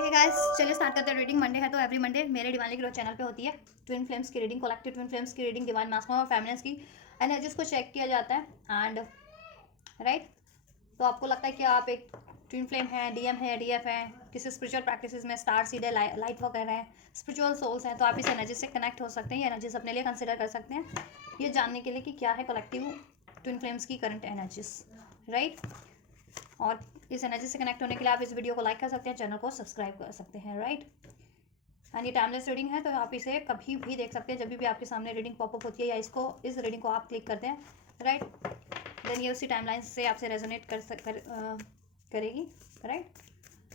Hey guys, चलिए start करते हैं रीडिंग। मंडे है तो एवरी मंडे मेरे डिवाइनली ग्रोथ चैनल पे होती है ट्विन फ्लेम्स की रीडिंग, कलेक्टिव ट्विन फ्लेम्स की रीडिंग, डिवाइन मास्कुलिन और फेमिनिन की एनर्जीज को चेक किया जाता है। एंड राइट, तो आपको लगता है कि आप एक ट्विन फ्लेम है, डीएम है, डीएफ है, किसी स्पिरिचुअल प्रैक्टिसेस में स्टार सीड है, लाइट वगैरह है, स्पिरिचुअल सोल्स हैं, तो आप इस एनर्जी से कनेक्ट हो सकते हैं। ये एनर्जीज अपने लिए कंसिडर कर सकते हैं ये जानने के लिए कि क्या है कलेक्टिव ट्विन फ्लेम्स की करंट एनर्जीज, राइट। और इस एनर्जी से कनेक्ट होने के लिए आप इस वीडियो को लाइक कर सकते हैं, चैनल को सब्सक्राइब कर सकते हैं, राइट। एंड ये टाइमलेस रीडिंग है तो आप इसे कभी भी देख सकते हैं, जब भी आपके सामने रीडिंग पॉपअप होती है या इस रीडिंग को आप क्लिक करते हैं, राइट। देन ये उसी टाइमलाइन से आपसे रेजोनेट करेगी, राइट।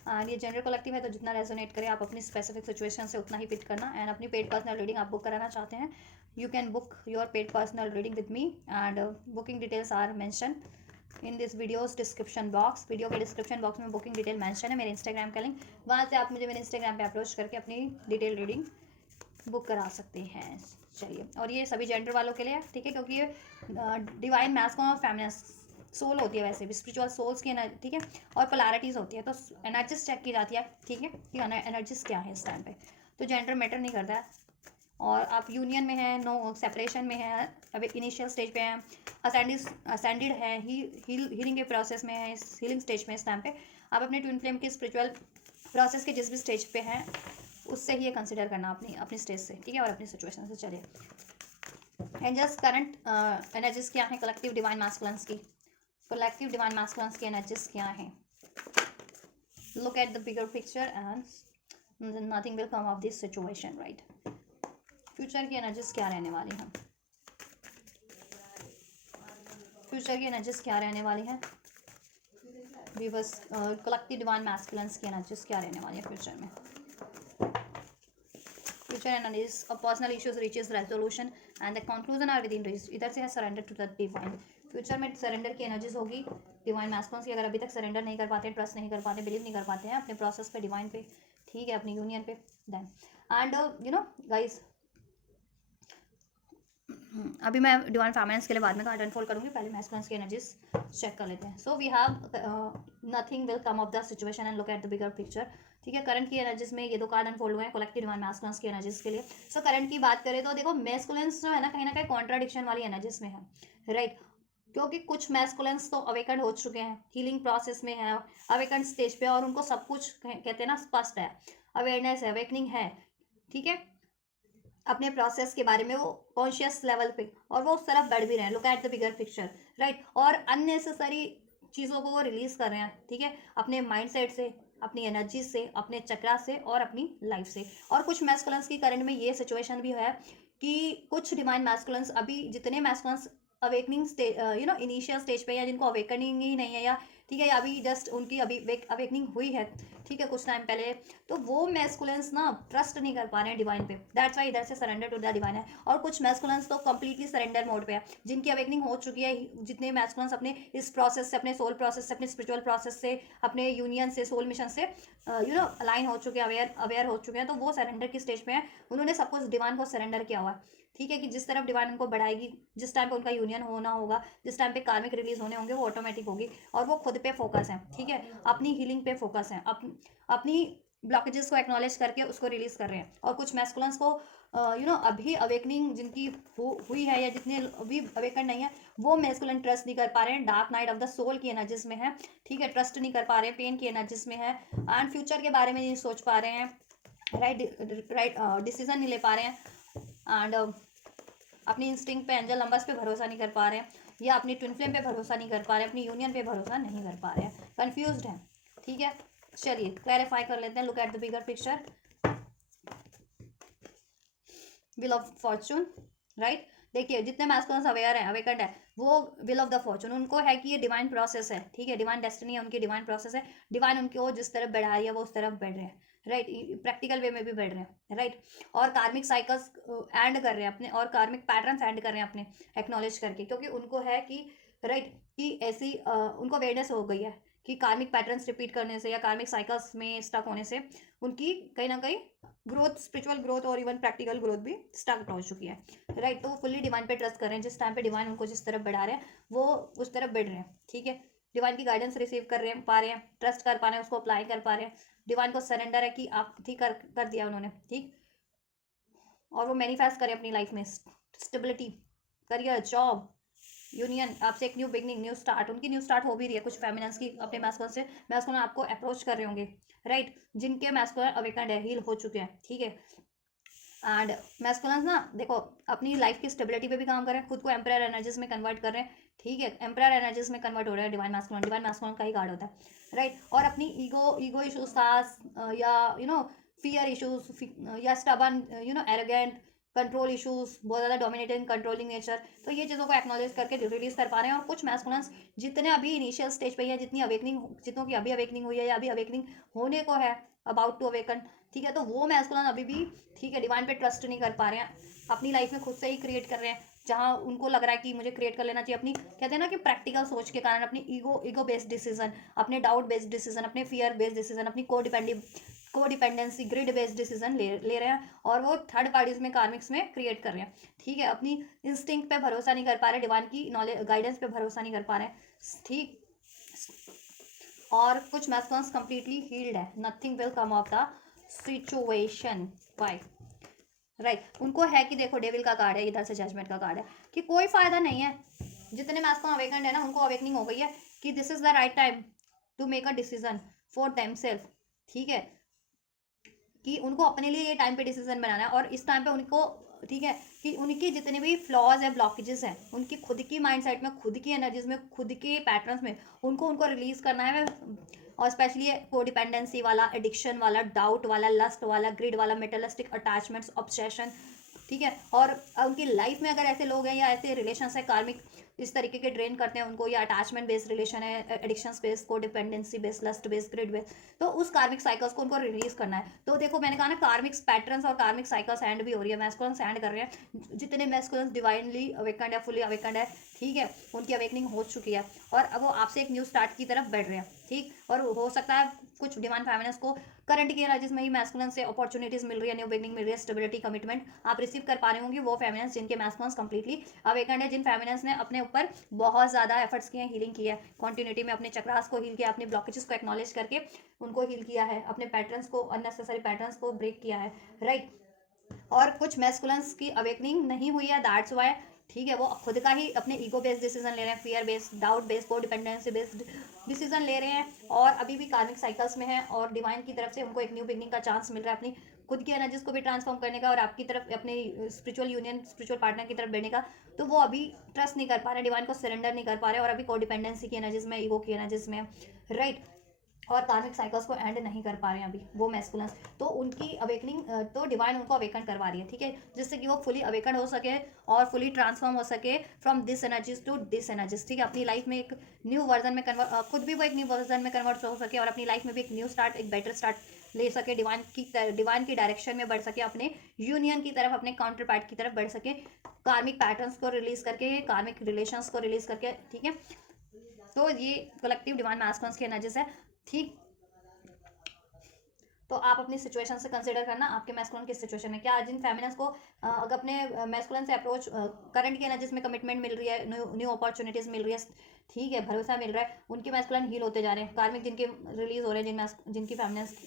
एंड ये जनरल कलेक्टिव है तो जितना रेजोनेट करे आप अपनी स्पेसिफिक सिचुएशन से उतना ही पिक करना। एंड अपनी पेड पर्सनल रीडिंग आप बुक कराना चाहते हैं, you can book your paid personal reading with me. And booking details are mention in this videos description box. Video के डिस्क्रिप्शन बॉक्स में बुकिंग डिटेल मेंशन है, मेरे इंस्टाग्राम का लिंक, वहाँ से आप मुझे मेरे इंस्टाग्राम पे अप्रोच करके अपनी डिटेल रीडिंग बुक करा सकते हैं। चलिए, और ये सभी जेंडर वालों के लिए है, ठीक है, क्योंकि ये डिवाइन मैस्कुलिन और फेमिनिन सोल होती है, वैसे भी स्पिरिचुअल सोल्स की एनर्जी, ठीक है, और पोलैरिटीज़ होती है, तो एनर्जीज चेक की जाती है, ठीक है, कि एनर्जीज क्या है इस टाइम पे। तो जेंडर मैटर नहीं करता है, और आप यूनियन में हैं, नो सेपरेशन में हैं, अभी इनिशियल स्टेज पे हैं, असेंडेड है, हीलिंग के प्रोसेस में है, इस हीलिंग स्टेज में इस टाइम पे आप अपने ट्विन फ्लेम के स्पिरिचुअल प्रोसेस के जिस भी स्टेज पे हैं उससे ही ये कंसिडर करना अपनी अपनी स्टेज से, ठीक है, और अपनी सिचुएशन से। चलिए, एंजल्स करंट एनर्जीज क्या है कलेक्टिव डिवाइन मास्कुलिन्स की, कलेक्टिव डिवाइन मास्कुलिन्स की एनर्जीज क्या है। Look at the bigger picture and nothing will come of this situation, right. Future की एनर्जीज क्या रहने वाली हैं, फ्यूचर की एनर्जीज क्या रहने वाली हैं, वीवर्स कलेक्टिव डिवाइन मैस्कुलिन्स की एनर्जीज क्या रहने वाली है फ्यूचर में। Future energies of personal issues reaches resolution and the conclusion are with in reach. इधर से है surrender to the divine. Future में सरेंडर की एनर्जीज होगी डिवाइन मैस्कुलिन्स की। अगर अभी तक सरेंडर नहीं कर पाते, ट्रस्ट नहीं कर पाते, बिलीव नहीं कर पाते हैं अपने प्रोसेस पे, डिवाइन पे, ठीक है, अपनी यूनियन पे, then and you know guys, अभी मैं डिवाइन फेमिनिन्स के लिए बाद में कार्ड अनफोल्ड करूंगी, पहले मैस्कुलिन्स की एनर्जीज चेक कर लेते हैं। So we have nothing will come of the situation and look at the bigger picture, ठीक है। करंट की एनर्जीज में ये दो कार्ड अनफोल्ड हुए हैं कलेक्टिव डिवाइन मैस्कुलिन्स की एनर्जीज के लिए। सो करंट की बात करें तो देखो, मैस्कुलिन्स जो है ना कहीं कॉन्ट्राडिक्शन वाली एनर्जीज में है, राइट। क्योंकि कुछ मैस्कुलिन्स तो अवेकंड हो चुके हैं, हीलिंग प्रोसेस में है, अवेकंड स्टेज पे, और उनको सब कुछ कहते हैं ना स्पष्ट है, अवेयरनेस है, अवेकनिंग है, ठीक है, अपने प्रोसेस के बारे में वो कॉन्शियस लेवल पे, और वो उस तरफ बढ़ भी रहे हैं, look at the bigger picture, right. और अननेसेसरी चीज़ों को वो रिलीज कर रहे हैं, ठीक है, अपने माइंडसेट से, अपनी एनर्जी से, अपने चक्रा से और अपनी लाइफ से। और कुछ मैस्कुलिन्स की करंट में ये सिचुएशन भी है कि कुछ डिवाइन मैस्कुलिन्स, अभी जितने masculines awakening stage, initial stage पे, या जिनको अवेकनिंग ही नहीं है, या ठीक है, अभी जस्ट उनकी अभी अवेकनिंग हुई है, ठीक है, कुछ टाइम पहले, तो वो मैस्कुलिन्स ना ट्रस्ट नहीं कर पा रहे हैं डिवाइन पे, दैट्स वाई इधर से सरेंडर टू द डिवाइन है। और कुछ मैस्कुलिन्स तो कंप्लीटली सरेंडर मोड पे है, जिनकी अवेकनिंग हो चुकी है, जितने मैस्कुलिन्स अपने इस प्रोसेस से, अपने सोल प्रोसेस से, अपने स्पिरिचुअल प्रोसेस से, अपने यूनियन से, सोल मिशन से अलाइन हो चुके हैं, अवेयर हो चुके हैं, तो वो सरेंडर की स्टेज पे है। उन्होंने सब कुछ डिवाइन को सरेंडर किया हुआ है, ठीक है, कि जिस तरफ डिवाइन उनको बढ़ाएगी, जिस टाइम पे उनका यूनियन होना होगा, जिस टाइम पे कार्मिक रिलीज होने होंगे, वो ऑटोमेटिक होगी। और वो खुद पे फोकस है, ठीक है, अपनी हीलिंग पे फोकस है, अपनी ब्लॉकेजेस को एक्नॉलेज करके उसको रिलीज कर रहे हैं। और कुछ मैस्कुलिन्स को अभी अवेकनिंग जिनकी हुई है, या जितने अभी अवेकन नहीं है, वो मैस्कुलिन ट्रस्ट नहीं कर पा रहे हैं, dark night of the soul की एनर्जीज में है, ठीक है, ट्रस्ट नहीं कर पा रहे हैं, पेन की एनर्जीज में है, एंड फ्यूचर के बारे में नहीं सोच पा रहे हैं, राइट डिसीजन नहीं ले पा रहे हैं, एंड अपनी इंस्टिंक्ट पे, एंजल नंबर्स पे भरोसा नहीं कर पा रहे हैं, या अपनी ट्विन फ्लेम पे भरोसा नहीं कर पा रहे हैं, अपनी यूनियन पे भरोसा नहीं कर पा रहे हैं, कंफ्यूज्ड हैं, ठीक है। चलिए क्लैरिफाई कर लेते हैं, look at the bigger picture, wheel of Fortune, right. देखिए, जितने मैस्कुलिन्स अवेयर हैं, अवेकंड है, वो व्हील ऑफ द फॉर्चून, उनको है कि ये डिवाइन प्रोसेस है, ठीक है, डिवाइन डेस्टिनी है उनकी, डिवाइन प्रोसेस है, डिवाइन उनको जिस तरफ बढ़ा रही है वो उस तरफ बढ़ रहे हैं, राइट, प्रैक्टिकल वे में भी बढ़ रहे हैं, राइट। और कार्मिक साइकिल्स एंड कर रहे हैं अपने, और कार्मिक पैटर्न्स एंड कर रहे हैं अपने, एक्नॉलेज करके, क्योंकि उनको है कि राइट, कि ऐसी उनको अवेयरनेस हो गई है कि कार्मिक पैटर्न्स रिपीट करने से, या कार्मिक साइकिल्स में स्टक होने से उनकी कहीं ना कहीं ग्रोथ, स्पिरिचुअल ग्रोथ और इवन प्रैक्टिकल ग्रोथ भी स्टक हो चुकी है, राइट। तो वो फुल्ली डिवाइन पे ट्रस्ट कर रहे हैं, जिस टाइम पे डिवाइन उनको जिस तरफ बढ़ा रहे हैं वो उस तरफ बढ़ रहे हैं, ठीक है। डिवाइन की गाइडेंस रिसीव पा रहे हैं, ट्रस्ट कर पा रहे हैं, उसको अप्लाई कर पा रहे हैं। डिवाइन को सरेंडर है कि आप ठीक कर दिया उन्होंने, ठीक, और वो मैनिफेस्ट करें अपनी लाइफ में स्टेबिलिटी, करियर, जॉब, यूनियन, आपसे एक न्यू बिगनिंग, न्यू स्टार्ट। उनकी न्यू स्टार्ट हो भी रही है कुछ फेमिनिन्स की अपने मैस्कुलिन से। मैस्कुलिन आपको अप्रोच कर रहे होंगे, राइट, जिनके मैस्कुलिन अवेकेंड है, हील हो चुके हैं, ठीक है। एंड मैस्कुलिन ना देखो अपनी लाइफ की स्टेबिलिटी पे भी काम कर रहे हैं, खुद को एम्परर एनर्जीज में कन्वर्ट कर रहे हैं, ठीक है। एम्परर एनर्जीज में कन्वर्ट हो रहे हैं डिवाइन मैस्कुलिन का ही गार्ड होता है, राइट। और अपनी ईगो इशूज सास या फियर इशूज या स्टबन एरोगेंट कंट्रोल इशूज, बहुत ज़्यादा डोमिनेटिंग कंट्रोलिंग नेचर, तो ये चीज़ों को एक्नॉलेज करके रिलीज कर पा रहे हैं। और कुछ मैस्कुलिन्स जितने अभी इनिशियल स्टेज पे हैं, जितनी अवेकनिंग, जितनों की अभी अवेकनिंग हुई है या अभी अवेकनिंग होने को है, अबाउट टू अवेकन, ठीक है, तो वो मैस्कुलिन अभी भी, ठीक है, डिवाइन पे ट्रस्ट नहीं कर पा रहे हैं, अपनी लाइफ में खुद से ही क्रिएट कर रहे हैं, जहाँ उनको लग रहा है कि मुझे क्रिएट कर लेना चाहिए अपनी, कहते हैं ना कि प्रैक्टिकल सोच के कारण, अपनी ईगो बेस्ड डिसीजन, अपने डाउट बेस्ड डिसीजन, अपने फियर बेस्ड डिसीजन, अपनी कोडिपेंडेंसी ग्रिड बेस्ड डिसीजन ले रहे हैं, और वो थर्ड पार्टीज में कार्मिक्स में क्रिएट कर रहे हैं, ठीक है। अपनी इंस्टिंक्ट पे भरोसा नहीं कर पा रहे, डिवाइन की नॉलेज गाइडेंस पे भरोसा नहीं कर पा रहे, ठीक। और कुछ मैस्कुलिन्स कंप्लीटली हील्ड है, nothing will come of the situation, why, right. उनको है कि देखो डेविल का कार्ड है, इधर से जजमेंट का कार्ड है, कि कोई फायदा नहीं है। जितने मैस्कुलिन अवेकेंड है ना, उनको अवेकनिंग हो गई है कि this is the right time to make a decision for themself, ठीक है, कि उनको अपने लिए ये टाइम पे डिसीजन बनाना है। और इस टाइम पे उनको, ठीक है, कि उनकी जितने भी फ्लॉज है, ब्लॉकेजेस हैं, उनकी खुद की माइंडसेट में, खुद की एनर्जीज में, खुद के पैटर्न्स में, उनको रिलीज करना है। और स्पेशली कोडिपेंडेंसी वाला, एडिक्शन वाला, डाउट वाला, लस्ट वाला, ग्रिड वाला, मेटलिस्टिक अटैचमेंट्स, ऑब्सेशन, ठीक है। और उनकी लाइफ में अगर ऐसे लोग हैं या ऐसे रिलेशन है कार्मिक, इस तरीके के ड्रेन करते हैं उनको, या अटैचमेंट बेस्ड रिलेशन है, addiction based, codependency based, lust based, greed based, तो उस कार्मिक साइकिल्स को उनको रिलीज करना है। तो देखो मैंने कहा ना, कार्मिक पैटर्न्स और कार्मिक साइकिल्स एंड भी हो रही है, मैस्कुलिन्स एंड कर रहे हैं। जितने मैस्कुलिन्स डिवाइनली अवेकेंड है, फुली अवेकेंड है, ठीक है, उनकी अवेकनिंग हो चुकी है, और अब वो आपसे एक न्यू स्टार्ट की तरफ बढ़ रहे हैं, ठीक। और हो सकता है कुछ डिवाइन फेमिनिन्स को करंट की एनर्जीज में ही मैस्कुलिन से अपॉर्चुनिटीज मिल रही है, न्यू बिगनिंग मिल रही है, स्टेबिलिटी, कमिटमेंट आप रिसीव कर पा रहे होंगे। वो फेमिनिन्स जिनके मैस्कुलिन्स कंप्लीटली अवेकेंड है, जिन फेमिनिन्स ने अपने ऊपर बहुत ज़्यादा एफर्ट्स किए हैं, हीलिंग की है, कॉन्टिन्यूटी में अपने चक्रास को हील किया, अपने ब्लॉकेजेस को एक्नॉलेज करके उनको हील किया है, अपने पैटर्न्स को, अननेसेसरी पैटर्न्स को ब्रेक किया है, राइट। और कुछ मैस्कुलिन्स की अवेकनिंग नहीं हुई है, दैट्स वाई, ठीक है, वो खुद का ही अपने ईगो बेस्ड डिसीजन ले रहे हैं, फियर बेस्ड, डाउट बेस्ड, को डिपेंडेंसी बेस्ड डिसीजन ले रहे हैं, और अभी भी कार्मिक साइकिल्स में है। और डिवाइन की तरफ से उनको एक न्यू बिगनिंग का चांस मिल रहा है, अपनी खुद की एनर्जीज को भी ट्रांसफॉर्म करने का, और आपकी तरफ अपने स्पिरिचुअल यूनियन, स्पिरिचुअल पार्टनर की तरफ बढ़ने का। तो वो अभी ट्रस्ट नहीं कर पा रहे, डिवाइन को सरेंडर नहीं कर पा रहे, और अभी को डिपेंडेंसी की एनर्जीज में, ईगो की एनर्जीज में, राइट। और कार्मिक साइकिल्स को एंड नहीं कर पा रहे हैं अभी वो मैस्कुलिन्स। तो उनकी अवेकनिंग, तो डिवाइन उनको अवेकन करवा रही है, ठीक है, जिससे कि वो फुली अवेकन हो सके और फुली ट्रांसफॉर्म हो सके from this energies to this energies, ठीक है। अपनी लाइफ में एक न्यू वर्जन में कन्वर्ट, खुद भी वो एक न्यू वर्जन में कन्वर्ट हो सके, और अपनी लाइफ में भी एक न्यू स्टार्ट, एक बेटर स्टार्ट ले सके, डिवाइन की डायरेक्शन में बढ़ सके, अपने यूनियन की तरफ, अपने काउंटर पार्ट की तरफ बढ़ सके, कार्मिक पैटर्न्स को रिलीज करके, कार्मिक रिलेशंस को रिलीज करके, ठीक है। तो ये कलेक्टिव डिवाइन मैस्कुलिन्स की एनर्जीज है, ठीक। तो आप अपनी सिचुएशन से कंसिडर करना, आपके मैस्कुलिन किस सिचुएशन में, क्या जिन फेमिनिन्स को अगर अपने मैस्कुलिन से अप्रोच, करंट की एनर्जीज में कमिटमेंट मिल रही है, न्यू अपॉर्चुनिटीज मिल रही है, ठीक है, भरोसा मिल रहा है, उनके मैस्कुलिन हील होते जा रहे हैं, कार्मिक जिनके रिलीज हो रहे हैं, जिनकी फेमिनिन्स,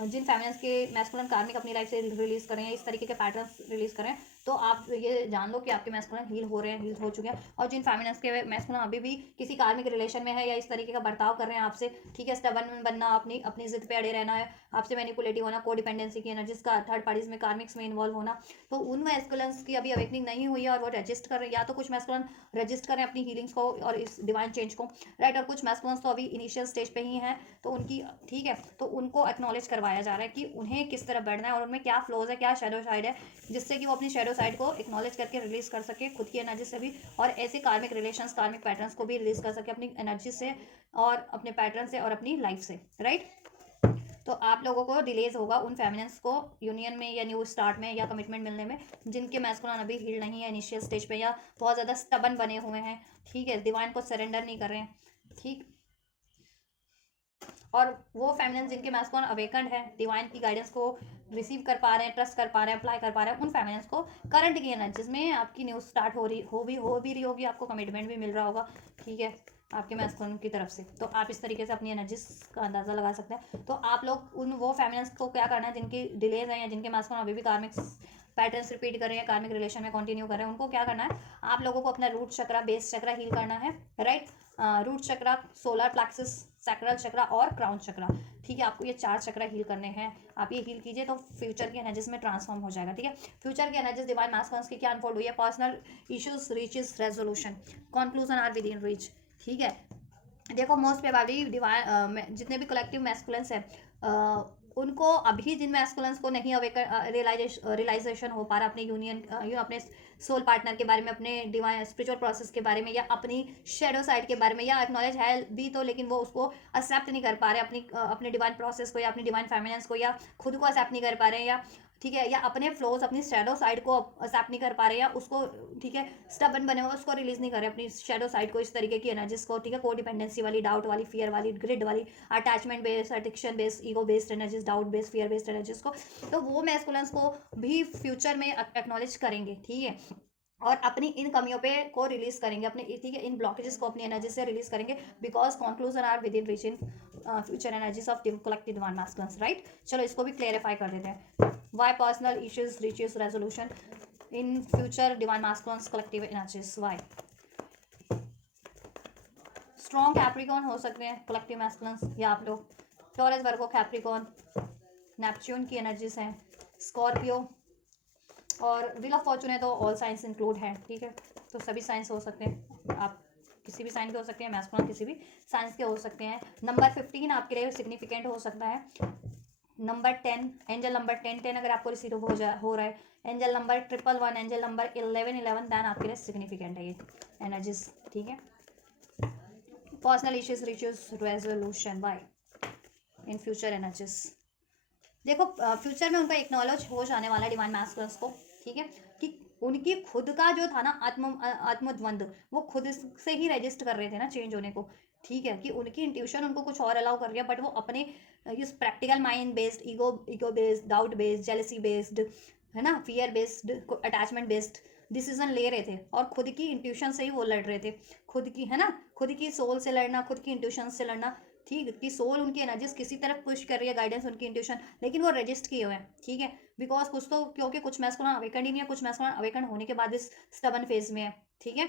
जिन फेमिनिन्स के मैस्कुलिन कार्मिक अपनी लाइफ से रिलीज कर रहे हैं, इस तरीके के पैटर्न्स रिलीज कर रहे हैं, तो आप ये जान लो कि आपके मैस्कुलिन हील हो रहे हैं, हील हो चुके हैं। और जिन फेमिनिन्स के मैस्कुलिन अभी भी किसी कार्मिक रिलेशन में है, या इस तरीके का बर्ताव कर रहे हैं आपसे, ठीक है, स्टबन बनना, अपनी अपनी जिद पे अड़े रहना है, आपसे मैनिपुलेटिव होना, को डिपेंडेंसी की एनर्जीज का, थर्ड पार्टीज में, कार्मिक्स में इन्वॉल्व होना, तो उन मैस्कुलिन्स की अभी अवेकनिंग नहीं हुई है, और वो रजिस्ट कर रहे हैं, या तो कुछ मैस्कुलिन रजिस्ट करें अपनी हीलिंग्स को और इस डिवाइन चेंज को, राइट। और कुछ मैस्कुलिन्स तो अभी इनिशियल स्टेज पे ही हैं, तो उनकी, ठीक है, तो उनको एक्नॉलेज करवाया जा रहा है कि उन्हें किस तरह बढ़ना है, और उनमें क्या फ्लोज है, क्या शेडो साइड है, जिससे कि वो अपनी शेडो साइड को एक्नॉलेज करके रिलीज कर सके खुद की एनर्जी से भी, और ऐसे कार्मिक रिलेशंस, कार्मिक पैटर्न्स को भी रिलीज कर सके अपनी एनर्जी से, और अपने पैटर्न से, और अपनी लाइफ से, राइट। तो आप लोगों को डिलेज होगा उन फेमिनिन्स को यूनियन में, या न्यू स्टार्ट में, या कमिटमेंट मिलने में, जिनके मैस्कुलिन अभी हील नहीं है इनिशियल स्टेज पे, या बहुत ज़्यादा स्टबन बने हुए हैं, ठीक है, डिवाइन को सरेंडर नहीं कर रहे हैं, ठीक। और वो फेमिनिन जिनके मैस्कुलिन अवेकन्ड है, डिवाइन की गाइडेंस को रिसीव कर पा रहे हैं, ट्रस्ट कर पा रहे हैं, अप्लाई कर पा रहे हैं, उन फेमिनिन्स को करंट की एनर्जीज में आपकी न्यूज़ स्टार्ट हो भी रही होगी, आपको कमिटमेंट भी मिल रहा होगा, ठीक है। आपके मैस्कुलिन की तरफ से। तो आप इस तरीके से अपनी एनर्जीज का अंदाजा लगा सकते हैं। तो आप लोग उन वो फेमिनिन्स को क्या करना है जिनकी डिलेज है या जिनके मैस्कुलिन अभी भी कार्मिक पैटर्न्स रिपीट कर रहे हैं, कार्मिक रिलेशन में कंटिन्यू कर रहे हैं, उनको क्या करना है, आप लोगों को अपना रूट चक्रा, बेस चक्रा हील करना है, राइट। रूट चक्रा, सोलर प्लेक्सस, सैक्रल चक्रा और क्राउन चक्रा, ठीक है। आपको ये 4 चक्रा हील करने हैं। आप ये हील कीजिए तो फ्यूचर की एनर्जीज में ट्रांसफॉर्म हो जाएगा, ठीक है। फ्यूचर की एनर्जीज डिवाइन मैस्कुलिन्स की क्या अनफोल्ड हुई है, personal issues reaches resolution, conclusion are with in reach, ठीक है। देखो मोस्ट प्रोबेबली डिवाइन जितने भी कलेक्टिव मैस्कुलेंस है, उनको अभी जिन मैस्कुलेंस को नहीं अवेकन रियलाइजेशन हो पा रहा अपने यूनियन अपने सोल पार्टनर के बारे में, अपने डिवाइन स्पिरिचुअल प्रोसेस के बारे में, या अपनी शेडो साइड के बारे में, या एक्नॉलेज है भी तो लेकिन वो उसको एक्सेप्ट नहीं कर पा रहे, अपने डिवाइन प्रोसेस को या अपनी डिवाइन फेमिनेंस को, या खुद को एक्सेप्ट नहीं कर पा रहे हैं, या ठीक है, या अपने फ्लोज, अपनी शेडो साइड को एक्सेप्ट नहीं कर पा रहे, या उसको ठीक है स्टबन बने हुए उसको रिलीज नहीं कर रहे अपनी शेडो साइड को, इस तरीके की एनर्जीज को, ठीक है। कोडिपेंडेंसी वाली, डाउट वाली, फियर वाली, ग्रिड वाली, attachment based, addiction based, ego based energies, doubt based, fear based energies को, तो वो मैस्कुलेंस को भी फ्यूचर में एक्नॉलेज करेंगे, ठीक है। और अपनी इन कमियों पे को रिलीज करेंगे, अपने ठीक है इन ब्लॉकेजेस को अपनी एनर्जी से रिलीज करेंगे, because conclusion are with in reach in future energies of collective divine masculines, right. चलो इसको भी क्लेरिफाई कर देते हैं। Why personal issues reaches resolution in future divine masculines collective energies, why strong Capricorn हो सकते हैं कलेक्टिव मैस्कुलेंस, या आप लोग टॉरस, वर्गो, कैप्रिकॉर्न, नेपच्यून की एनर्जीज हैं, स्कॉर्पियो, और व्हील ऑफ फॉर्चून है तो ऑल साइंस इंक्लूड है, ठीक है। तो सभी साइंस हो सकते हैं, आप किसी भी साइन के हो सकते हैं, मैस्कुलिन किसी भी साइंस के हो सकते हैं। नंबर 15 आपके लिए सिग्निफिकेंट हो सकता है। नंबर 10, एंजल नंबर 10 अगर आपको रिसीव हो रहा है, angel number 111, angel number 11 then आपके लिए सिग्निफिकेंट है ये एनर्जीज, ठीक है। Personal issues reaches resolution by in future energies, देखो फ्यूचर में उनका एक्नॉलेज हो जाने वाला डिवाइन मैस्कुलिन्स को, ठीक है, कि उनकी खुद का जो था ना आत्मद्वंद, वो खुद से ही रजिस्ट कर रहे थे ना चेंज होने को, ठीक है, कि उनकी इंट्यूशन उनको कुछ और अलाउ कर रही है, बट वो अपने इस practical mind based, ego based, doubt based, jealousy based, है ना, fear based, attachment based decision ले रहे थे, और खुद की इंट्यूशन से ही वो लड़ रहे थे, खुद की, है ना, खुद की सोल से लड़ना, खुद की इंट्यूशन से लड़ना, ठीक, कि सोल उनकी एनर्जीज किसी तरफ पुश कर रही है, गाइडेंस उनकी इंट्यूशन, लेकिन वो रजिस्ट किए हुए हैं, ठीक है, बिकॉज कुछ तो, क्योंकि कुछ मैस्कुलिन अवेकन ही नहीं है, कुछ मैस्कुलिन अवेकन होने के बाद इस स्टबन फेज में है, ठीक है।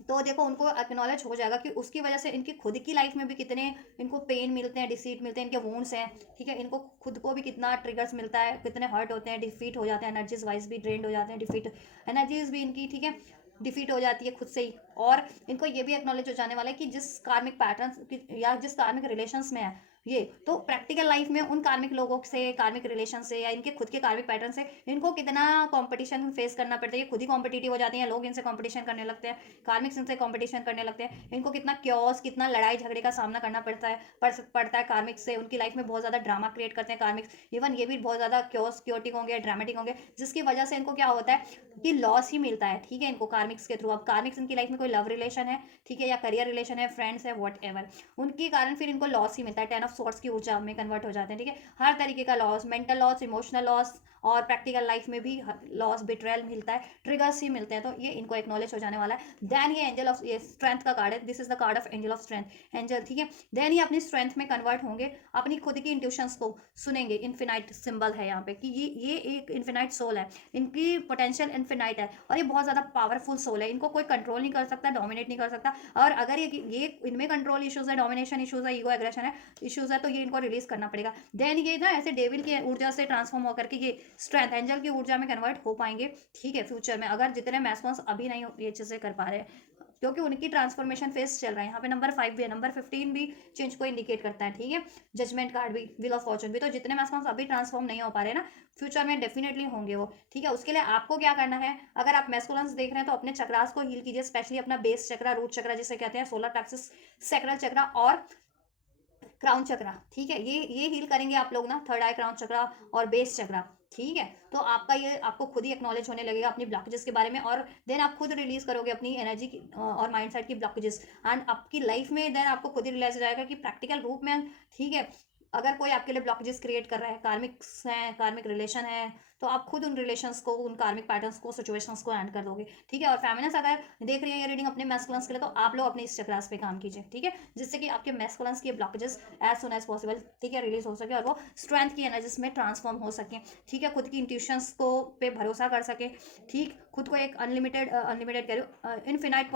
तो देखो उनको एक्नॉलेज हो जाएगा कि उसकी वजह से इनकी खुद की लाइफ में भी कितने इनको पेन मिलते हैं, डिसीट मिलते हैं, इनके वोन्स हैं, ठीक है, इनको खुद को भी कितना ट्रिगर्स मिलता है, कितने हर्ट होते हैं, डिफीट हो जाते हैं, एनर्जीज वाइज भी ड्रेंड हो जाते हैं, डिफीट एनर्जीज भी इनकी, ठीक है, डिफीट हो जाती है खुद से ही। और इनको ये भी एक्नॉलेज हो जाने वाला है कि जिस कार्मिक पैटर्न या जिस कार्मिक रिलेशंस में है ये, तो प्रैक्टिकल लाइफ में उन कार्मिक लोगों से, कार्मिक रिलेशन से, या इनके खुद के कार्मिक पैटर्न से इनको कितना कंपटीशन फेस करना पड़ता है, ये खुद ही कॉम्पिटिटिव हो जाते हैं, लोग इनसे कंपटीशन करने लगते हैं, कार्मिक इनसे कंपटीशन करने लगते हैं, इनको कितना क्योस, कितना लड़ाई झगड़े का सामना करना पड़ता है कार्मिक से, उनकी लाइफ में बहुत ज़्यादा ड्रामा क्रिएट करते हैं कार्मिक, इवन ये भी बहुत ज़्यादा क्योस क्योटिक होंगे, ड्रामेटिक होंगे, जिसकी वजह से इनको क्या होता है कि लॉस ही मिलता है, ठीक है, इनको कार्मिक्स के थ्रू। अब कार्मिक्स इनकी लाइफ में कोई लव रिलेशन है, ठीक है, या करियर रिलेशन है, फ्रेंड्स है, वट एवर, उनके कारण फिर इनको लॉस ही मिलता है, 10 ऑफ सॉर्ट्स की ऊर्जा में कन्वर्ट हो जाते हैं, ठीक है, हर तरीके का loss, mental loss, emotional loss, और प्रैक्टिकल लाइफ में भी लॉस, बिट्रेयल मिलता है, ट्रिगर्स ही मिलते हैं, तो ये इनको एक्नॉलेज हो जाने वाला है। देन ये एंजल ऑफ, ये स्ट्रेंथ का कार्ड है, this is the card of angel of strength, angel, ठीक है। देन ये अपनी स्ट्रेंथ में कन्वर्ट होंगे, अपनी खुद की इंट्यूशंस को सुनेंगे, इन्फिनाइट सिंबल है यहाँ पे कि ये एक इन्फिनाइट सोल है, इनकी पोटेंशियल इन्फिनाइट है, और ये बहुत ज़्यादा पावरफुल सोल है, इनको कोई कंट्रोल नहीं कर सकता, डोमिनेट नहीं कर सकता, और अगर ये इनमें कंट्रोल इश्यूज है, डोमिनेशन इश्यूज है, ईगो एग्रेशन है इश्यूज है, तो ये इनको रिलीज करना पड़ेगा। देन ये ना ऐसे डेविल की ऊर्जा से ट्रांसफॉर्म होकर के ये स्ट्रेंथ एंजल की ऊर्जा में कन्वर्ट हो पाएंगे, ठीक है, फ्यूचर में, अगर जितने मैस्कुलिन्स अभी नहीं ये चीज़ें कर पा रहे हैं, क्योंकि उनकी ट्रांसफॉर्मेशन फेस चल रहा है। यहाँ पे नंबर 5 भी है, नंबर 15 भी चेंज को इंडिकेट करता है, ठीक है, जजमेंट कार्ड भी, व्हील ऑफ फॉर्चून भी, तो जितने मैस्कुलिन्स अभी ट्रांसफॉर्म नहीं हो पा रहे ना, फ्यूचर में डेफिनेटली होंगे वो, ठीक है। उसके लिए आपको क्या करना है, अगर आप मैस्कुलिन्स देख रहे हैं तो अपने चक्रास को हील कीजिए, स्पेशली अपना बेस चक्रा, रूट चक्रा जिसे कहते हैं, सोलर प्लेक्सस, सैक्रल चक्रा और क्राउन चक्रा, ठीक है, ये हील करेंगे आप लोग ना, थर्ड आई क्राउन चक्रा और बेस चक्रा, ठीक है। तो आपका ये आपको खुद ही एक्नॉलेज होने लगेगा अपनी ब्लॉकेजेस के बारे में, और देन आप खुद रिलीज करोगे अपनी एनर्जी की और माइंड सेट की ब्लॉकेजेस, एंड आपकी लाइफ में देन आपको खुद ही रियलाइज हो जाएगा कि प्रैक्टिकल रूप में, ठीक है, अगर कोई आपके लिए ब्लॉकेजेस क्रिएट कर रहा है, कार्मिक्स हैं, कार्मिक रिलेशन है, तो आप खुद उन रिलेशंस को, उन कार्मिक पैटर्न्स को, सिचुएशंस को एंड कर दोगे, ठीक है। और फेमिनिन्स अगर देख रही है ये रीडिंग अपने मैस्कुलिन्स के लिए, तो आप लोग अपने इस चक्रास पे काम कीजिए, ठीक है, जिससे कि आपके मैस्कुलिन्स के blockages as soon as possible, ठीक है, रिलीज हो सके और वो स्ट्रेंथ की एनर्जीज में ट्रांसफॉर्म हो सके, ठीक है, खुद की इंट्यूशंस को पे भरोसा कर सके, ठीक, खुद को एक अनलिमिटेड कह रही हूँ, इनफिनाइट